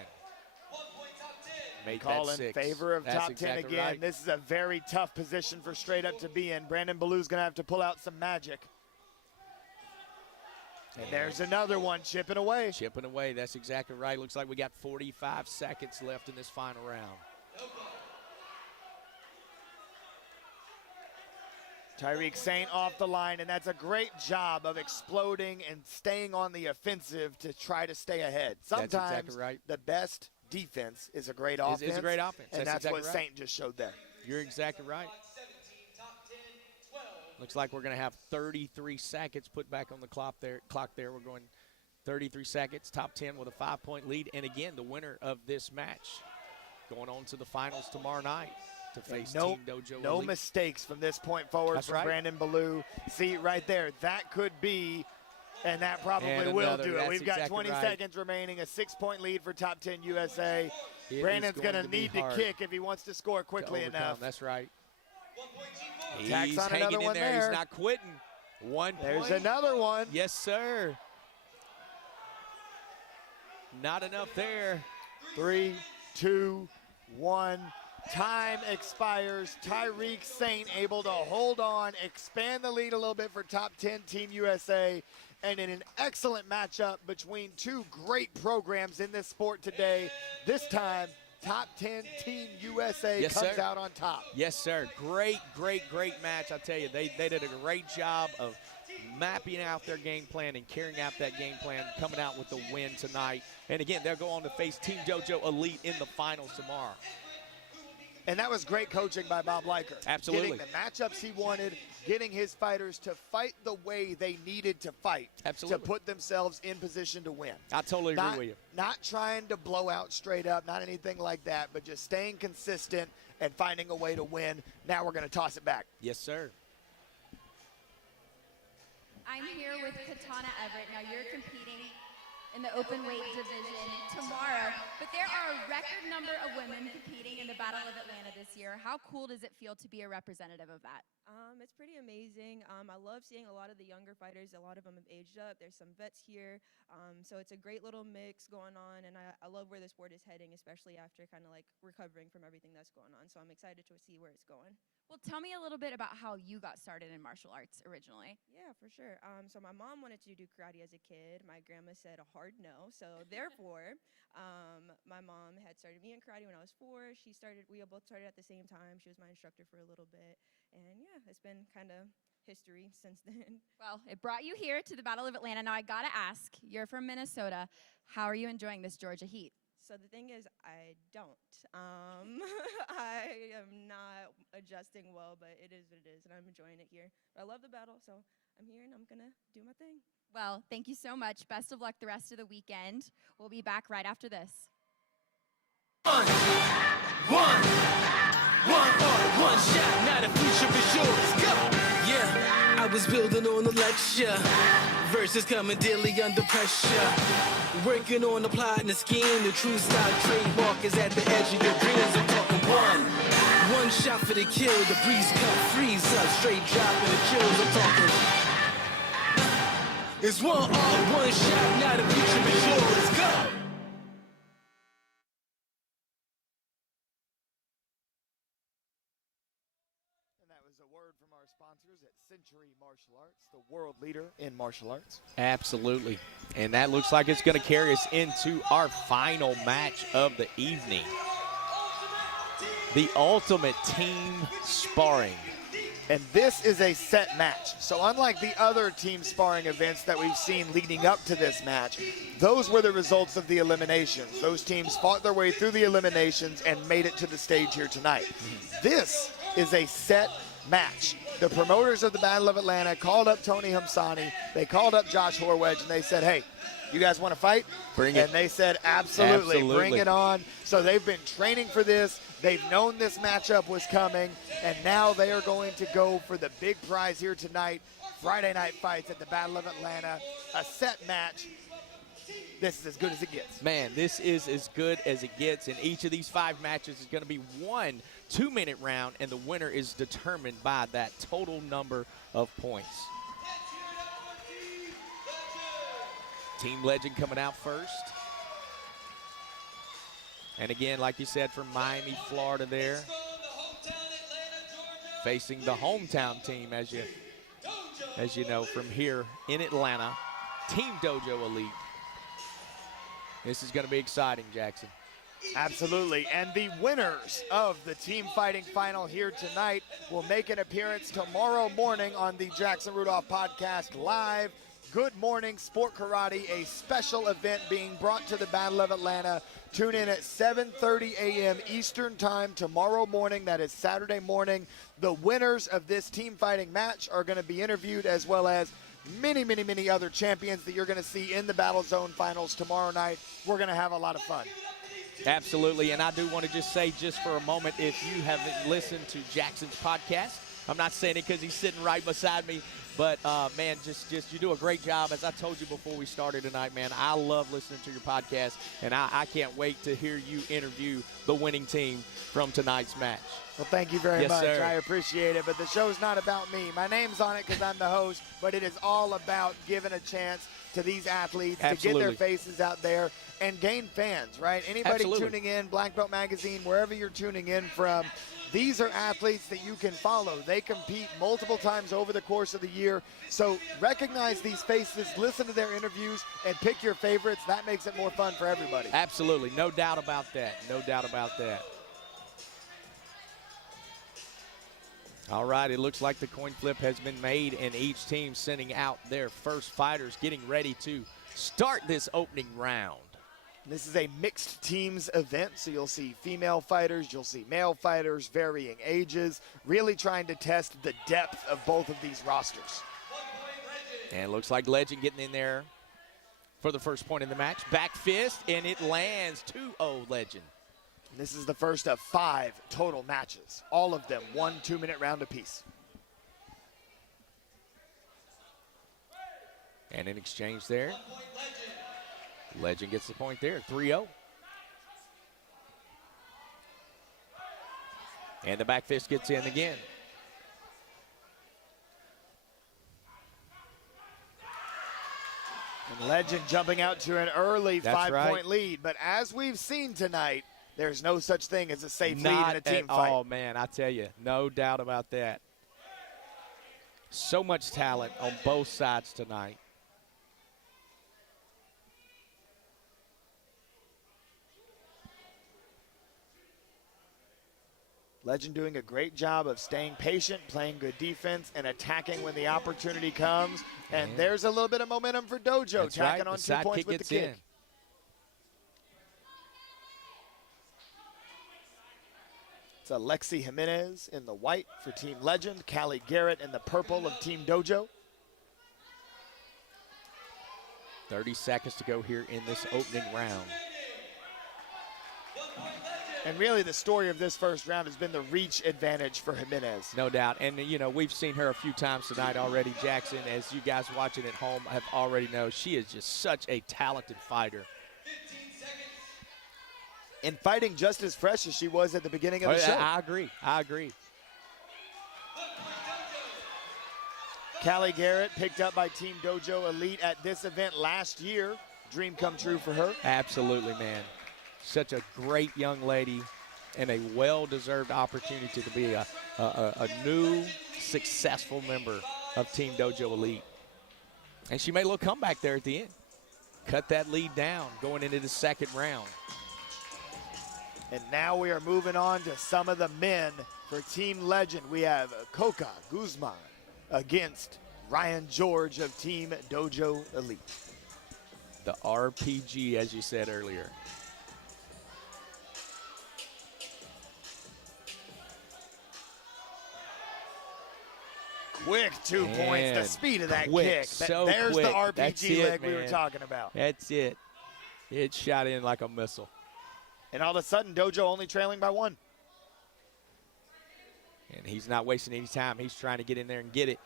Made Call that in 6. favor of That's Top 10 exactly again. right. This is a very tough position for Straight Up to be in. Brandon Ballou's going to have to pull out some magic. And there's another one chipping away. Chipping away, that's exactly right. Looks like we got 45 seconds left in this final round. Tyreek Saint off the line, and that's a great job of exploding and staying on the offensive to try to stay ahead. Sometimes That's exactly right. the best defense is a great offense. It's a great offense. And that's exactly what right. Saint just showed there. You're exactly right. Looks like we're going to have 33 seconds put back on the clock there. We're going 33 seconds, Top 10 with a 5-point lead. And again, the winner of this match going on to the finals tomorrow night to face Team Dojo No Elite. mistakes from this point forward That's from right. Brandon Ballou. See right there, that could be, and that probably And will another, do it. that's We've got exactly 20 right. seconds remaining, a 6-point lead for Top 10 USA. It Brandon's is going going to to be need to hard kick if he wants to score quickly to overcome. enough. That's right. Tacks He's on hanging another in one there. there. He's not quitting. 1 There's point. another one. Yes, sir. Not enough there. 3, 2, 1. Time expires. Tyreek Saint able to hold on, expand the lead a little bit for top 10 Team USA. And in an excellent matchup between two great programs in this sport today, this time top 10 Team USA Yes, comes sir. out on top. Yes, sir. Great, great, great match. I tell you, they did a great job of mapping out their game plan and carrying out that game plan, coming out with the win tonight. And again, they'll go on to face Team JoJo Elite in the finals tomorrow. And that was great coaching by Bob Leiker. Absolutely. Getting the matchups he wanted, getting his fighters to fight the way they needed to fight. Absolutely. To put themselves in position to win. I totally agree with you. Not trying to blow out straight up, not anything like that, but just staying consistent and finding a way to win. Now we're going to toss it back. Yes, sir. I'm here with Katana Everett. Now you're competing in the open weight division tomorrow, but there are a record number of women competing in the Battle of Atlanta this year. How cool does it feel to be a representative of that? It's pretty amazing. I love seeing a lot of the younger fighters. A lot of them have aged up. There's some vets here. So it's a great little mix going on, and I love where the sport is heading, especially after kind of like recovering from everything that's going on. So I'm excited to see where it's going. Well, tell me a little bit about how you got started in martial arts originally. Yeah, for sure. So my mom wanted to do karate as a kid. My grandma said a hard no. So therefore, my mom had started me in karate when I was 4. We both started at the same time. She was my instructor for a little bit. And yeah, it's been kind of history since then. Well, it brought you here to the Battle of Atlanta. Now I gotta ask, you're from Minnesota. How are you enjoying this Georgia heat? So the thing is, I don't. I am not adjusting well, but it is what it is, and I'm enjoying it here. But I love the battle, so I'm here, and I'm going to do my thing. Well, thank you so much. Best of luck the rest of the weekend. We'll be back right after this. One shot, now the future is yours. Go! Yeah, I was building on a lecture. Verses coming daily under pressure. Working on applying the scheme. The true style trademark is at the edge of your dreams. I'm talking one shot for the kill. The breeze cut, freeze up, straight dropping the chills. I'm talking. It's one shot, now the future is yours. Go! From our sponsors at Century Martial Arts, the world leader in martial arts. Absolutely. And that looks like it's going to carry us into our final match of the evening. The ultimate team sparring. And this is a set match. So unlike the other team sparring events that we've seen leading up to this match, those were the results of the eliminations. Those teams fought their way through the eliminations and made it to the stage here tonight. This is a set match. The promoters of the Battle of Atlanta called up Tony Hamsani, they called up Josh Horwedge, and they said, hey, you guys want to fight? Bring it. And they said, absolutely, bring it on. So they've been training for this. They've known this matchup was coming, and now they are going to go for the big prize here tonight. Friday night fights at the Battle of Atlanta, a set match. This is as good as it gets. Man, this is as good as it gets, and each of these 5 matches is going to be one 2-minute round, and the winner is determined by that total number of points. Team Legend coming out first. And again, like you said, from Miami, Florida there. Facing the hometown team, as you know, from here in Atlanta, Team Dojo Elite. This is going to be exciting, Jackson. Absolutely, and the winners of the team fighting final here tonight will make an appearance tomorrow morning on the Jackson Rudolph Podcast Live. Good Morning Sport Karate, a special event being brought to the Battle of Atlanta. Tune in at 7:30 a.m. Eastern Time tomorrow morning. That is Saturday morning. The winners of this team fighting match are going to be interviewed, as well as many, many, many other champions that you're going to see in the Battle Zone Finals tomorrow night. We're going to have a lot of fun. Absolutely, and I do want to just say just for a moment, if you haven't listened to Jackson's podcast, I'm not saying it because he's sitting right beside me, but man, just you do a great job. As I told you before we started tonight, man, I love listening to your podcast, and I can't wait to hear you interview the winning team from tonight's match. Well, thank you very much. Sir. I appreciate it, but the show's not about me. My name's on it because I'm the host, but it is all about giving a chance to these athletes Absolutely. to get their faces out there and gain fans, right? Anybody Absolutely. tuning in, Black Belt Magazine, wherever you're tuning in from, these are athletes that you can follow. They compete multiple times over the course of the year. So recognize these faces, listen to their interviews, and pick your favorites. That makes it more fun for everybody. Absolutely. No doubt about that. No doubt about that. All right, it looks like the coin flip has been made, and each team sending out their first fighters, getting ready to start this opening round. This is a mixed teams event, so you'll see female fighters, you'll see male fighters, varying ages, really trying to test the depth of both of these rosters. And it looks like Legend getting in there for the first point in the match. Back fist, and it lands 2-0 Legend. This is the first of 5 total matches, all of them 1 2-minute round apiece. And in exchange there, Legend gets the point there, 3-0. And the back fist gets in again. And Legend jumping out to an early That's 5-point right. lead, but as we've seen tonight, there's no such thing as a safe lead Not in a team at fight. all, man. I tell you, no doubt about that. So much talent on both sides tonight. Legend doing a great job of staying patient, playing good defense, and attacking when the opportunity comes. And there's a little bit of momentum for Dojo, That's tacking right. on The 2 side points kick with the gets kick. in. It's Alexi Jimenez in the white for Team Legend, Callie Garrett in the purple of Team Dojo. 30 seconds to go here in this opening round. And really the story of this first round has been the reach advantage for Jimenez. No doubt. And, you know, we've seen her a few times tonight already, Jackson. As you guys watching at home have already know, she is just such a talented fighter. And fighting just as fresh as she was at the beginning of the show. I agree. I agree. Callie Garrett picked up by Team Dojo Elite at this event last year. Dream come true for her. Absolutely, man. Such a great young lady and a well-deserved opportunity to be a new, successful member of Team Dojo Elite. And she made a little comeback there at the end. Cut that lead down going into the second round. And now we are moving on to some of the men for Team Legend. We have Coca Guzman against Ryan George of Team Dojo Elite. The RPG, as you said earlier. Quick 2 points, the speed of that quick, kick. so There's quick. the RPG That's it, leg we were man. talking about. That's it. It shot in like a missile. And all of a sudden, Dojo only trailing by 1. And he's not wasting any time. He's trying to get in there and get it.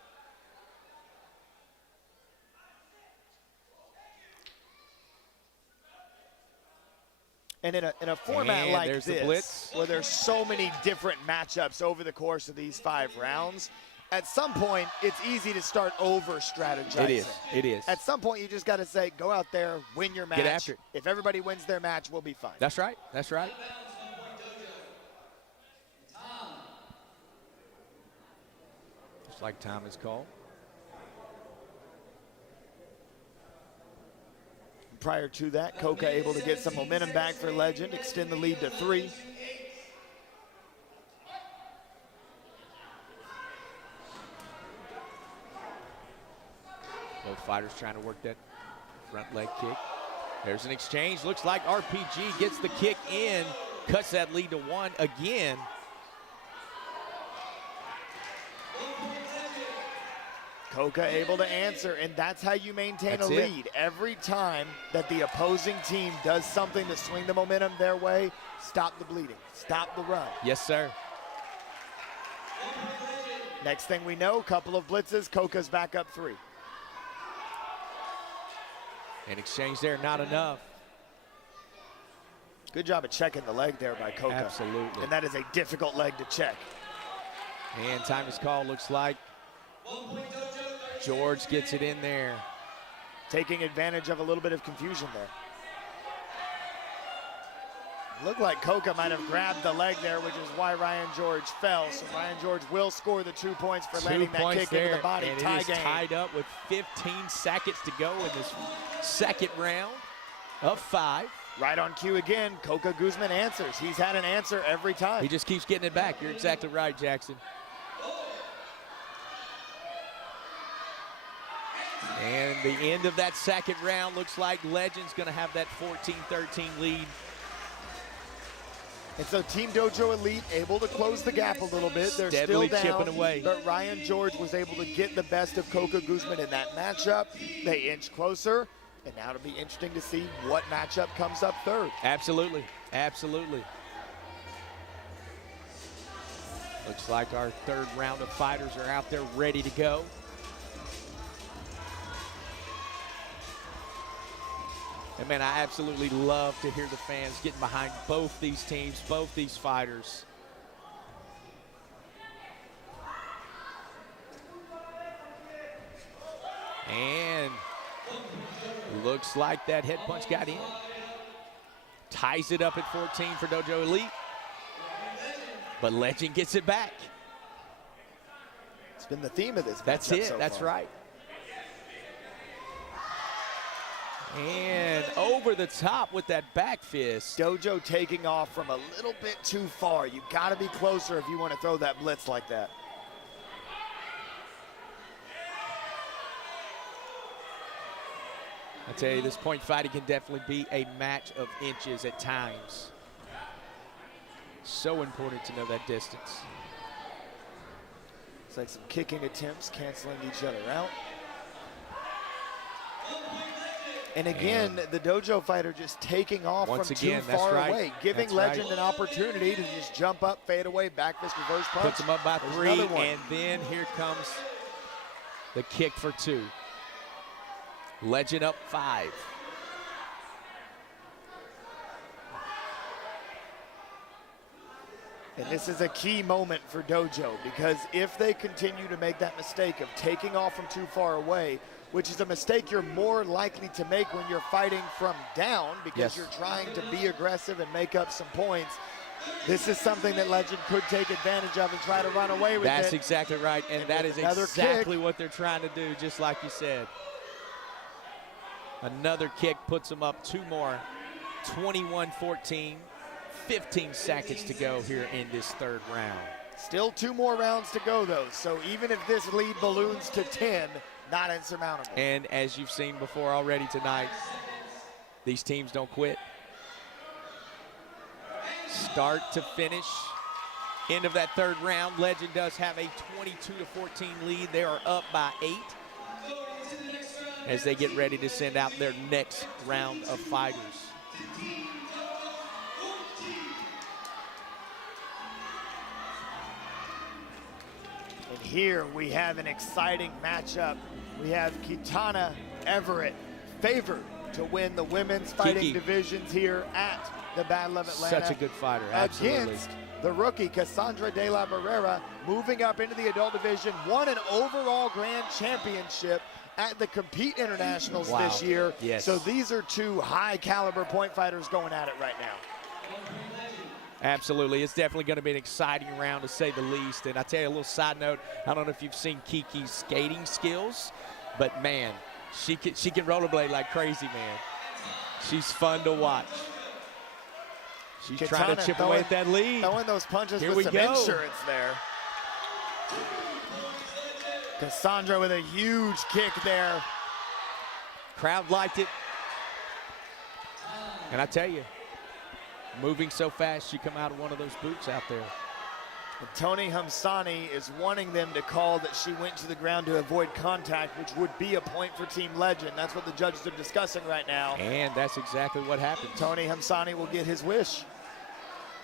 And in a format And like there's the this, blitz. where there's so many different matchups over the course of these 5 rounds, at some point, it's easy to start over-strategizing. It is. It is. At some point, you just got to say, go out there, win your match. Get after it. If everybody wins their match, we'll be fine. That's right. That's right. Just like time is called. Prior to that, Coca able to get some momentum back for Legend, extend the lead to 3. Both fighters trying to work that front leg kick. There's an exchange. Looks like RPG gets the kick in, cuts that lead to 1 again. Coca able to answer, and that's how you maintain That's a it. lead. Every time that the opposing team does something to swing the momentum their way, stop the bleeding, stop the run. Yes, sir. Next thing we know, couple of blitzes, Coca's back up 3. An exchange there, not enough. Good job of checking the leg there by Coca. Absolutely. And that is a difficult leg to check. And time is called, looks like George gets it in there. taking advantage of a little bit of confusion there. Looked like Coca might have grabbed the leg there, which is why Ryan George fell. So Ryan George will score the 2 points for landing that kick there, into the body. and Tie it is game. tied up with 15 seconds to go in this second round of 5. Right on cue again, Coca Guzman answers. He's had an answer every time. He just keeps getting it back. You're exactly right, Jackson. And the end of that second round looks like Legend's going to have that 14-13 lead. And so Team Dojo Elite able to close the gap a little bit. They're Steadily still down, chipping away. but Ryan George was able to get the best of Coca Guzman in that matchup. They inch closer, and now it'll be interesting to see what matchup comes up third. Absolutely, absolutely. Looks like our third round of fighters are out there ready to go. And man, I absolutely love to hear the fans getting behind both these teams, both these fighters. And looks like that head punch got in. Ties it up at 14 for Dojo Elite. But Legend gets it back. It's been the theme of this matchup. That's it, so that's far. right. And over the top with that back fist. Dojo taking off from a little bit too far. You got to be closer if you want to throw that blitz like that. I tell you, this point fighting can definitely be a match of inches at times. So important to know that distance. It's like some kicking attempts canceling each other out. And again, the Dojo fighter just taking off Once from again, too that's far right. away, giving That's Legend right. an opportunity to just jump up, fade away, back fist, reverse punch. Puts him up by There's 3, another one. and then here comes the kick for 2. Legend up 5. And this is a key moment for Dojo, because if they continue to make that mistake of taking off from too far away, which is a mistake you're more likely to make when you're fighting from down, because Yes. you're trying to be aggressive and make up some points, this is something that Legend could take advantage of and try to run away with That's it. exactly right, and that is another exactly kick. what they're trying to do, just like you said. Another kick puts them up 2 more. 21-14, 15 seconds to go here in this third round. Still 2 more rounds to go, though, so even if this lead balloons to 10, not insurmountable. And as you've seen before already tonight, these teams don't quit. Start to finish, end of that third round, Legend does have a 22-14 lead. They are up by 8 as they get ready to send out their next round of fighters. And here we have an exciting matchup. We have Kitana Everett favored to win the women's fighting Kiki. divisions here at the Battle of Atlanta. Such a good fighter, absolutely. Against the rookie Cassandra De La Barrera, moving up into the adult division, won an overall grand championship at the Compete Internationals Wow. this year. Yes. So these are 2 high caliber point fighters going at it right now. Absolutely, it's definitely going to be an exciting round to say the least. And I tell you a little side note, I don't know if you've seen Kiki's skating skills, but man, she can rollerblade like crazy, man. She's fun to watch. She's trying to Kitana chip away at that lead. Throwing those punches Here with we some go. insurance there. Cassandra with a huge kick there. Crowd liked it. And I tell you, moving so fast, she come out of one of those boots out there. And Tony Hamsani is wanting them to call that she went to the ground to avoid contact, which would be a point for Team Legend. That's what the judges are discussing right now. And that's exactly what happened. Tony Hamsani will get his wish.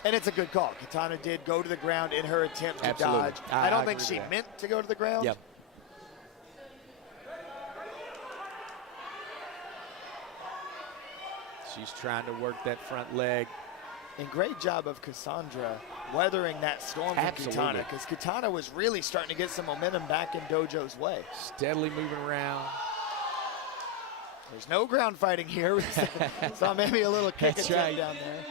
And it's a good call. Kitana did go to the ground in her attempt to Absolutely. dodge. I I don't agree think with she that. meant to go to the ground. Yep. She's trying to work that front leg. And great job of Cassandra weathering that storm from Absolutely. Kitana, because Kitana was really starting to get some momentum back in Dojo's way. Steadily moving around. There's no ground fighting here. So maybe a little kick That's attempt right. down there.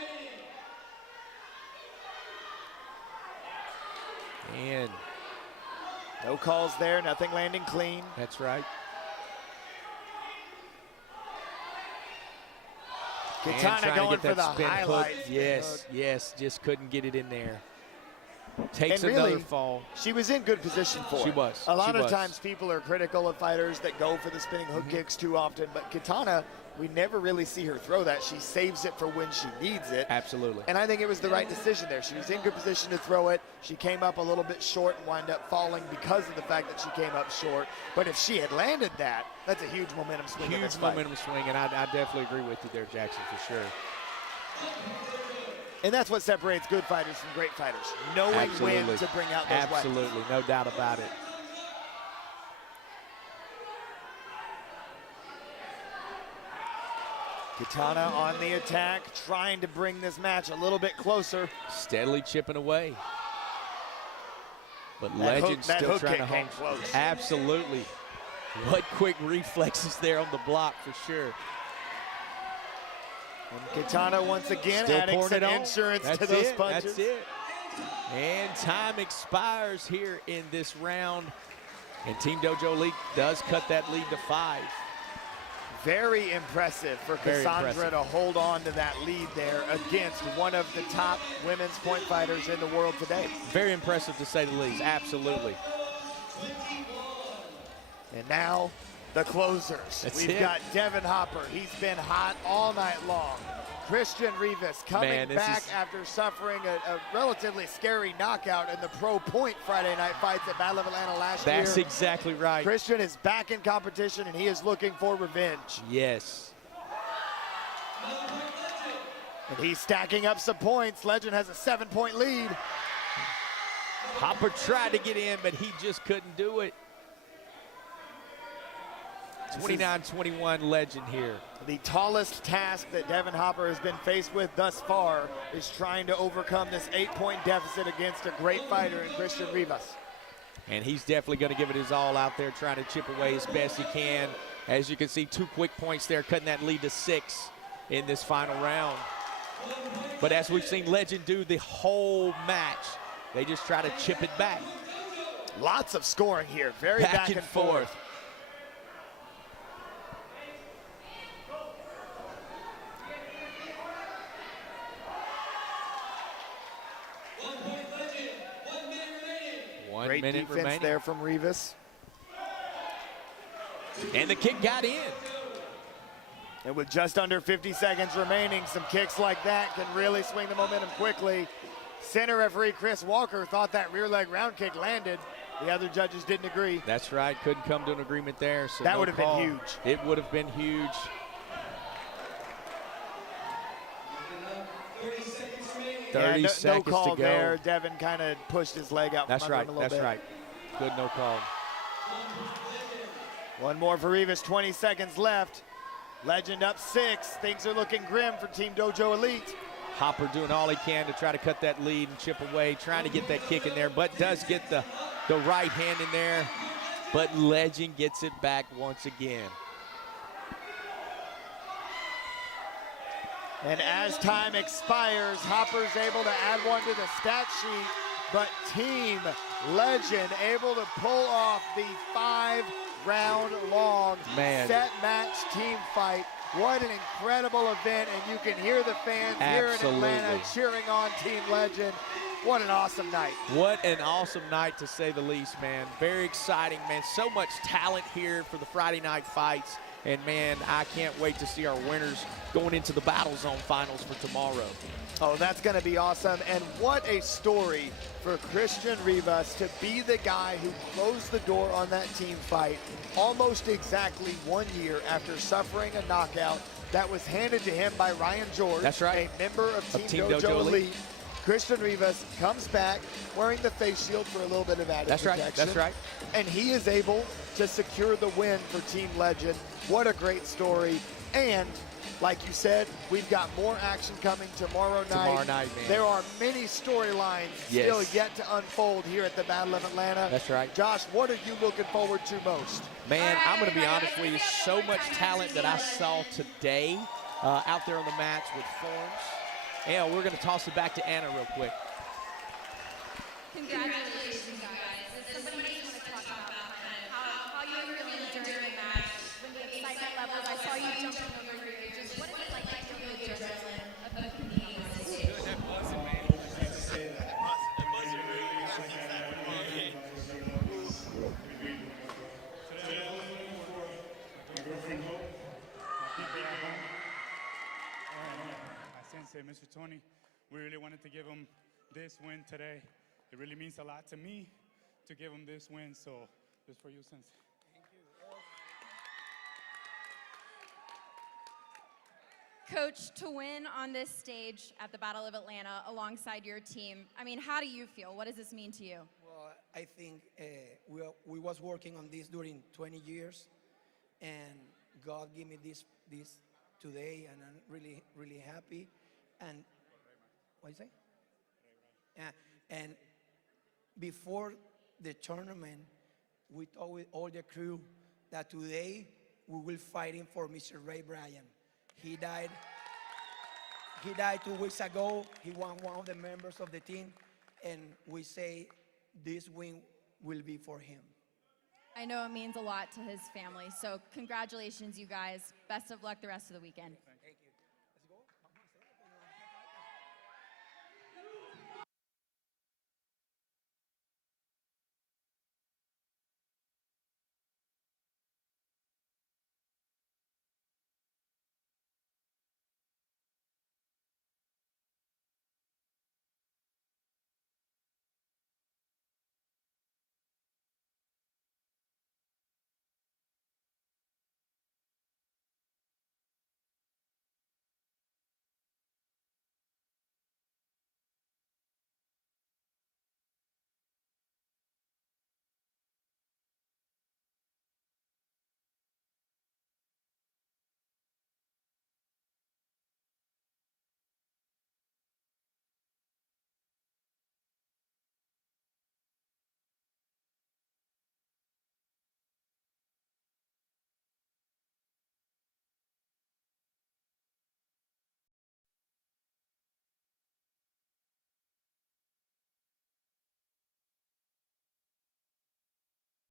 And No calls there, nothing landing clean. that's right. And Katana trying to going get for that the spin hook. highlight. Yes, yes, just couldn't get it in there. Takes And another really, fall. She was in good position for She it. was. A lot She of was. times people are critical of fighters that go for the spinning hook kicks too often, but Katana, we never really see her throw that. She saves it for when she needs it. Absolutely. And I think it was the right decision there. She was in good position to throw it. She came up a little bit short and wound up falling because of the fact that she came up short. But if she had landed that, that's a huge momentum swing. in this Huge fight. momentum swing, and I definitely agree with you there, Jackson, for sure. And that's what separates good fighters from great fighters. Knowing when Absolutely. to bring out those weapons. Absolutely, no doubt about it. Katana on the attack, trying to bring this match a little bit closer. Steadily chipping away. But That Legend hook still trying kick to came home. close. Absolutely. What quick reflexes there on the block for sure. And Katana once again Still adding pouring some it on. insurance That's to those it, punches. That's it. And time expires here in this round. And Team Dojo Elite does cut that lead to 5. Very impressive for Very Cassandra impressive. to hold on to that lead there against one of the top women's point fighters in the world today. Very impressive to say the least, absolutely. And now the closers. That's We've it. got Devin Hopper. He's been hot all night long. Christian Rivas coming Man, this back is- after suffering a relatively scary knockout in the Pro Point Friday night fights at Battle of Atlanta last year. That's exactly right. Christian is back in competition and he is looking for revenge. Yes. And he's stacking up some points. Legend has a 7-point lead. Hopper tried to get in, but he just couldn't do it. 29-21 Legend here. The tallest task that Devin Hopper has been faced with thus far is trying to overcome this 8-point deficit against a great fighter in Christian Rivas. And he's definitely going to give it his all out there, trying to chip away as best he can. As you can see, 2 quick points there, cutting that lead to 6 in this final round. But as we've seen Legend do the whole match, they just try to chip it back. Lots of scoring here, very back and forth. One Great minute defense remaining. there from Rivas. And the kick got in. And with just under 50 seconds remaining, some kicks like that can really swing the momentum quickly. Center referee Chris Walker thought that rear leg round kick landed. The other judges didn't agree. That's right, couldn't come to an agreement there. So That no would have been call. huge. It would have been huge. 30 no seconds call to go. there. Devin kind of pushed his leg out That's from right, under him a little that's bit. right. Good no call. One more for Rivas, 20 seconds left. Legend up 6. Things are looking grim for Team Dojo Elite. Hopper doing all he can to try to cut that lead and chip away, trying to get that kick in there, but does get the right hand in there. But Legend gets it back once again. And as time expires, Hopper's able to add one to the stat sheet, but Team Legend able to pull off the 5-round-long set match team fight. What an incredible event, and you can hear the fans here in Atlanta Absolutely. cheering on Team Legend. What an awesome night. What an awesome night, to say the least, man. Very exciting, man. So much talent here for the Friday night fights. And, man, I can't wait to see our winners going into the Battle Zone finals for tomorrow. Oh, that's going to be awesome. And what a story for Christian Rivas to be the guy who closed the door on that team fight almost exactly 1 year after suffering a knockout that was handed to him by Ryan George, That's right. a member of Team Dojo Dojo Elite. Elite. Christian Rivas comes back wearing the face shield for a little bit of added That's right, protection. that's right. And he is able to secure the win for Team Legend. What a great story. And Like you said, we've got more action coming tomorrow night. Tomorrow night, man. There are many storylines still Yes. yet to unfold here at the Battle of Atlanta. That's right. Josh, what are you looking forward to most? Man, I'm going to be honest with you. So much talent that I saw today out there on the mats with forms. And we're going to toss it back to Anna real quick. Congratulations, guys. Does somebody just want to talk about kind of how you were feeling during the match, when the excitement levels, I saw you jumping over your ages. What is it like to feel the adrenaline of competing on this stage? My sensei, Mr. Tony, we really wanted to give him this win today. It really means a lot to me to give him this win, so this for you, sensei. Coach, to win on this stage at the Battle of Atlanta alongside your team, I mean, how do you feel? What does this mean to you? Well, I think we was working on this during 20 years, and God gave me this today, and I'm really happy. And what you say? Yeah, and before the tournament, we told with all the crew that today we will fighting for Mr. Ray Bryan. He died. He died 2 weeks ago. He was one of the members of the team, and we say this win will be for him. I know it means a lot to his family, so congratulations, you guys. Best of luck the rest of the weekend.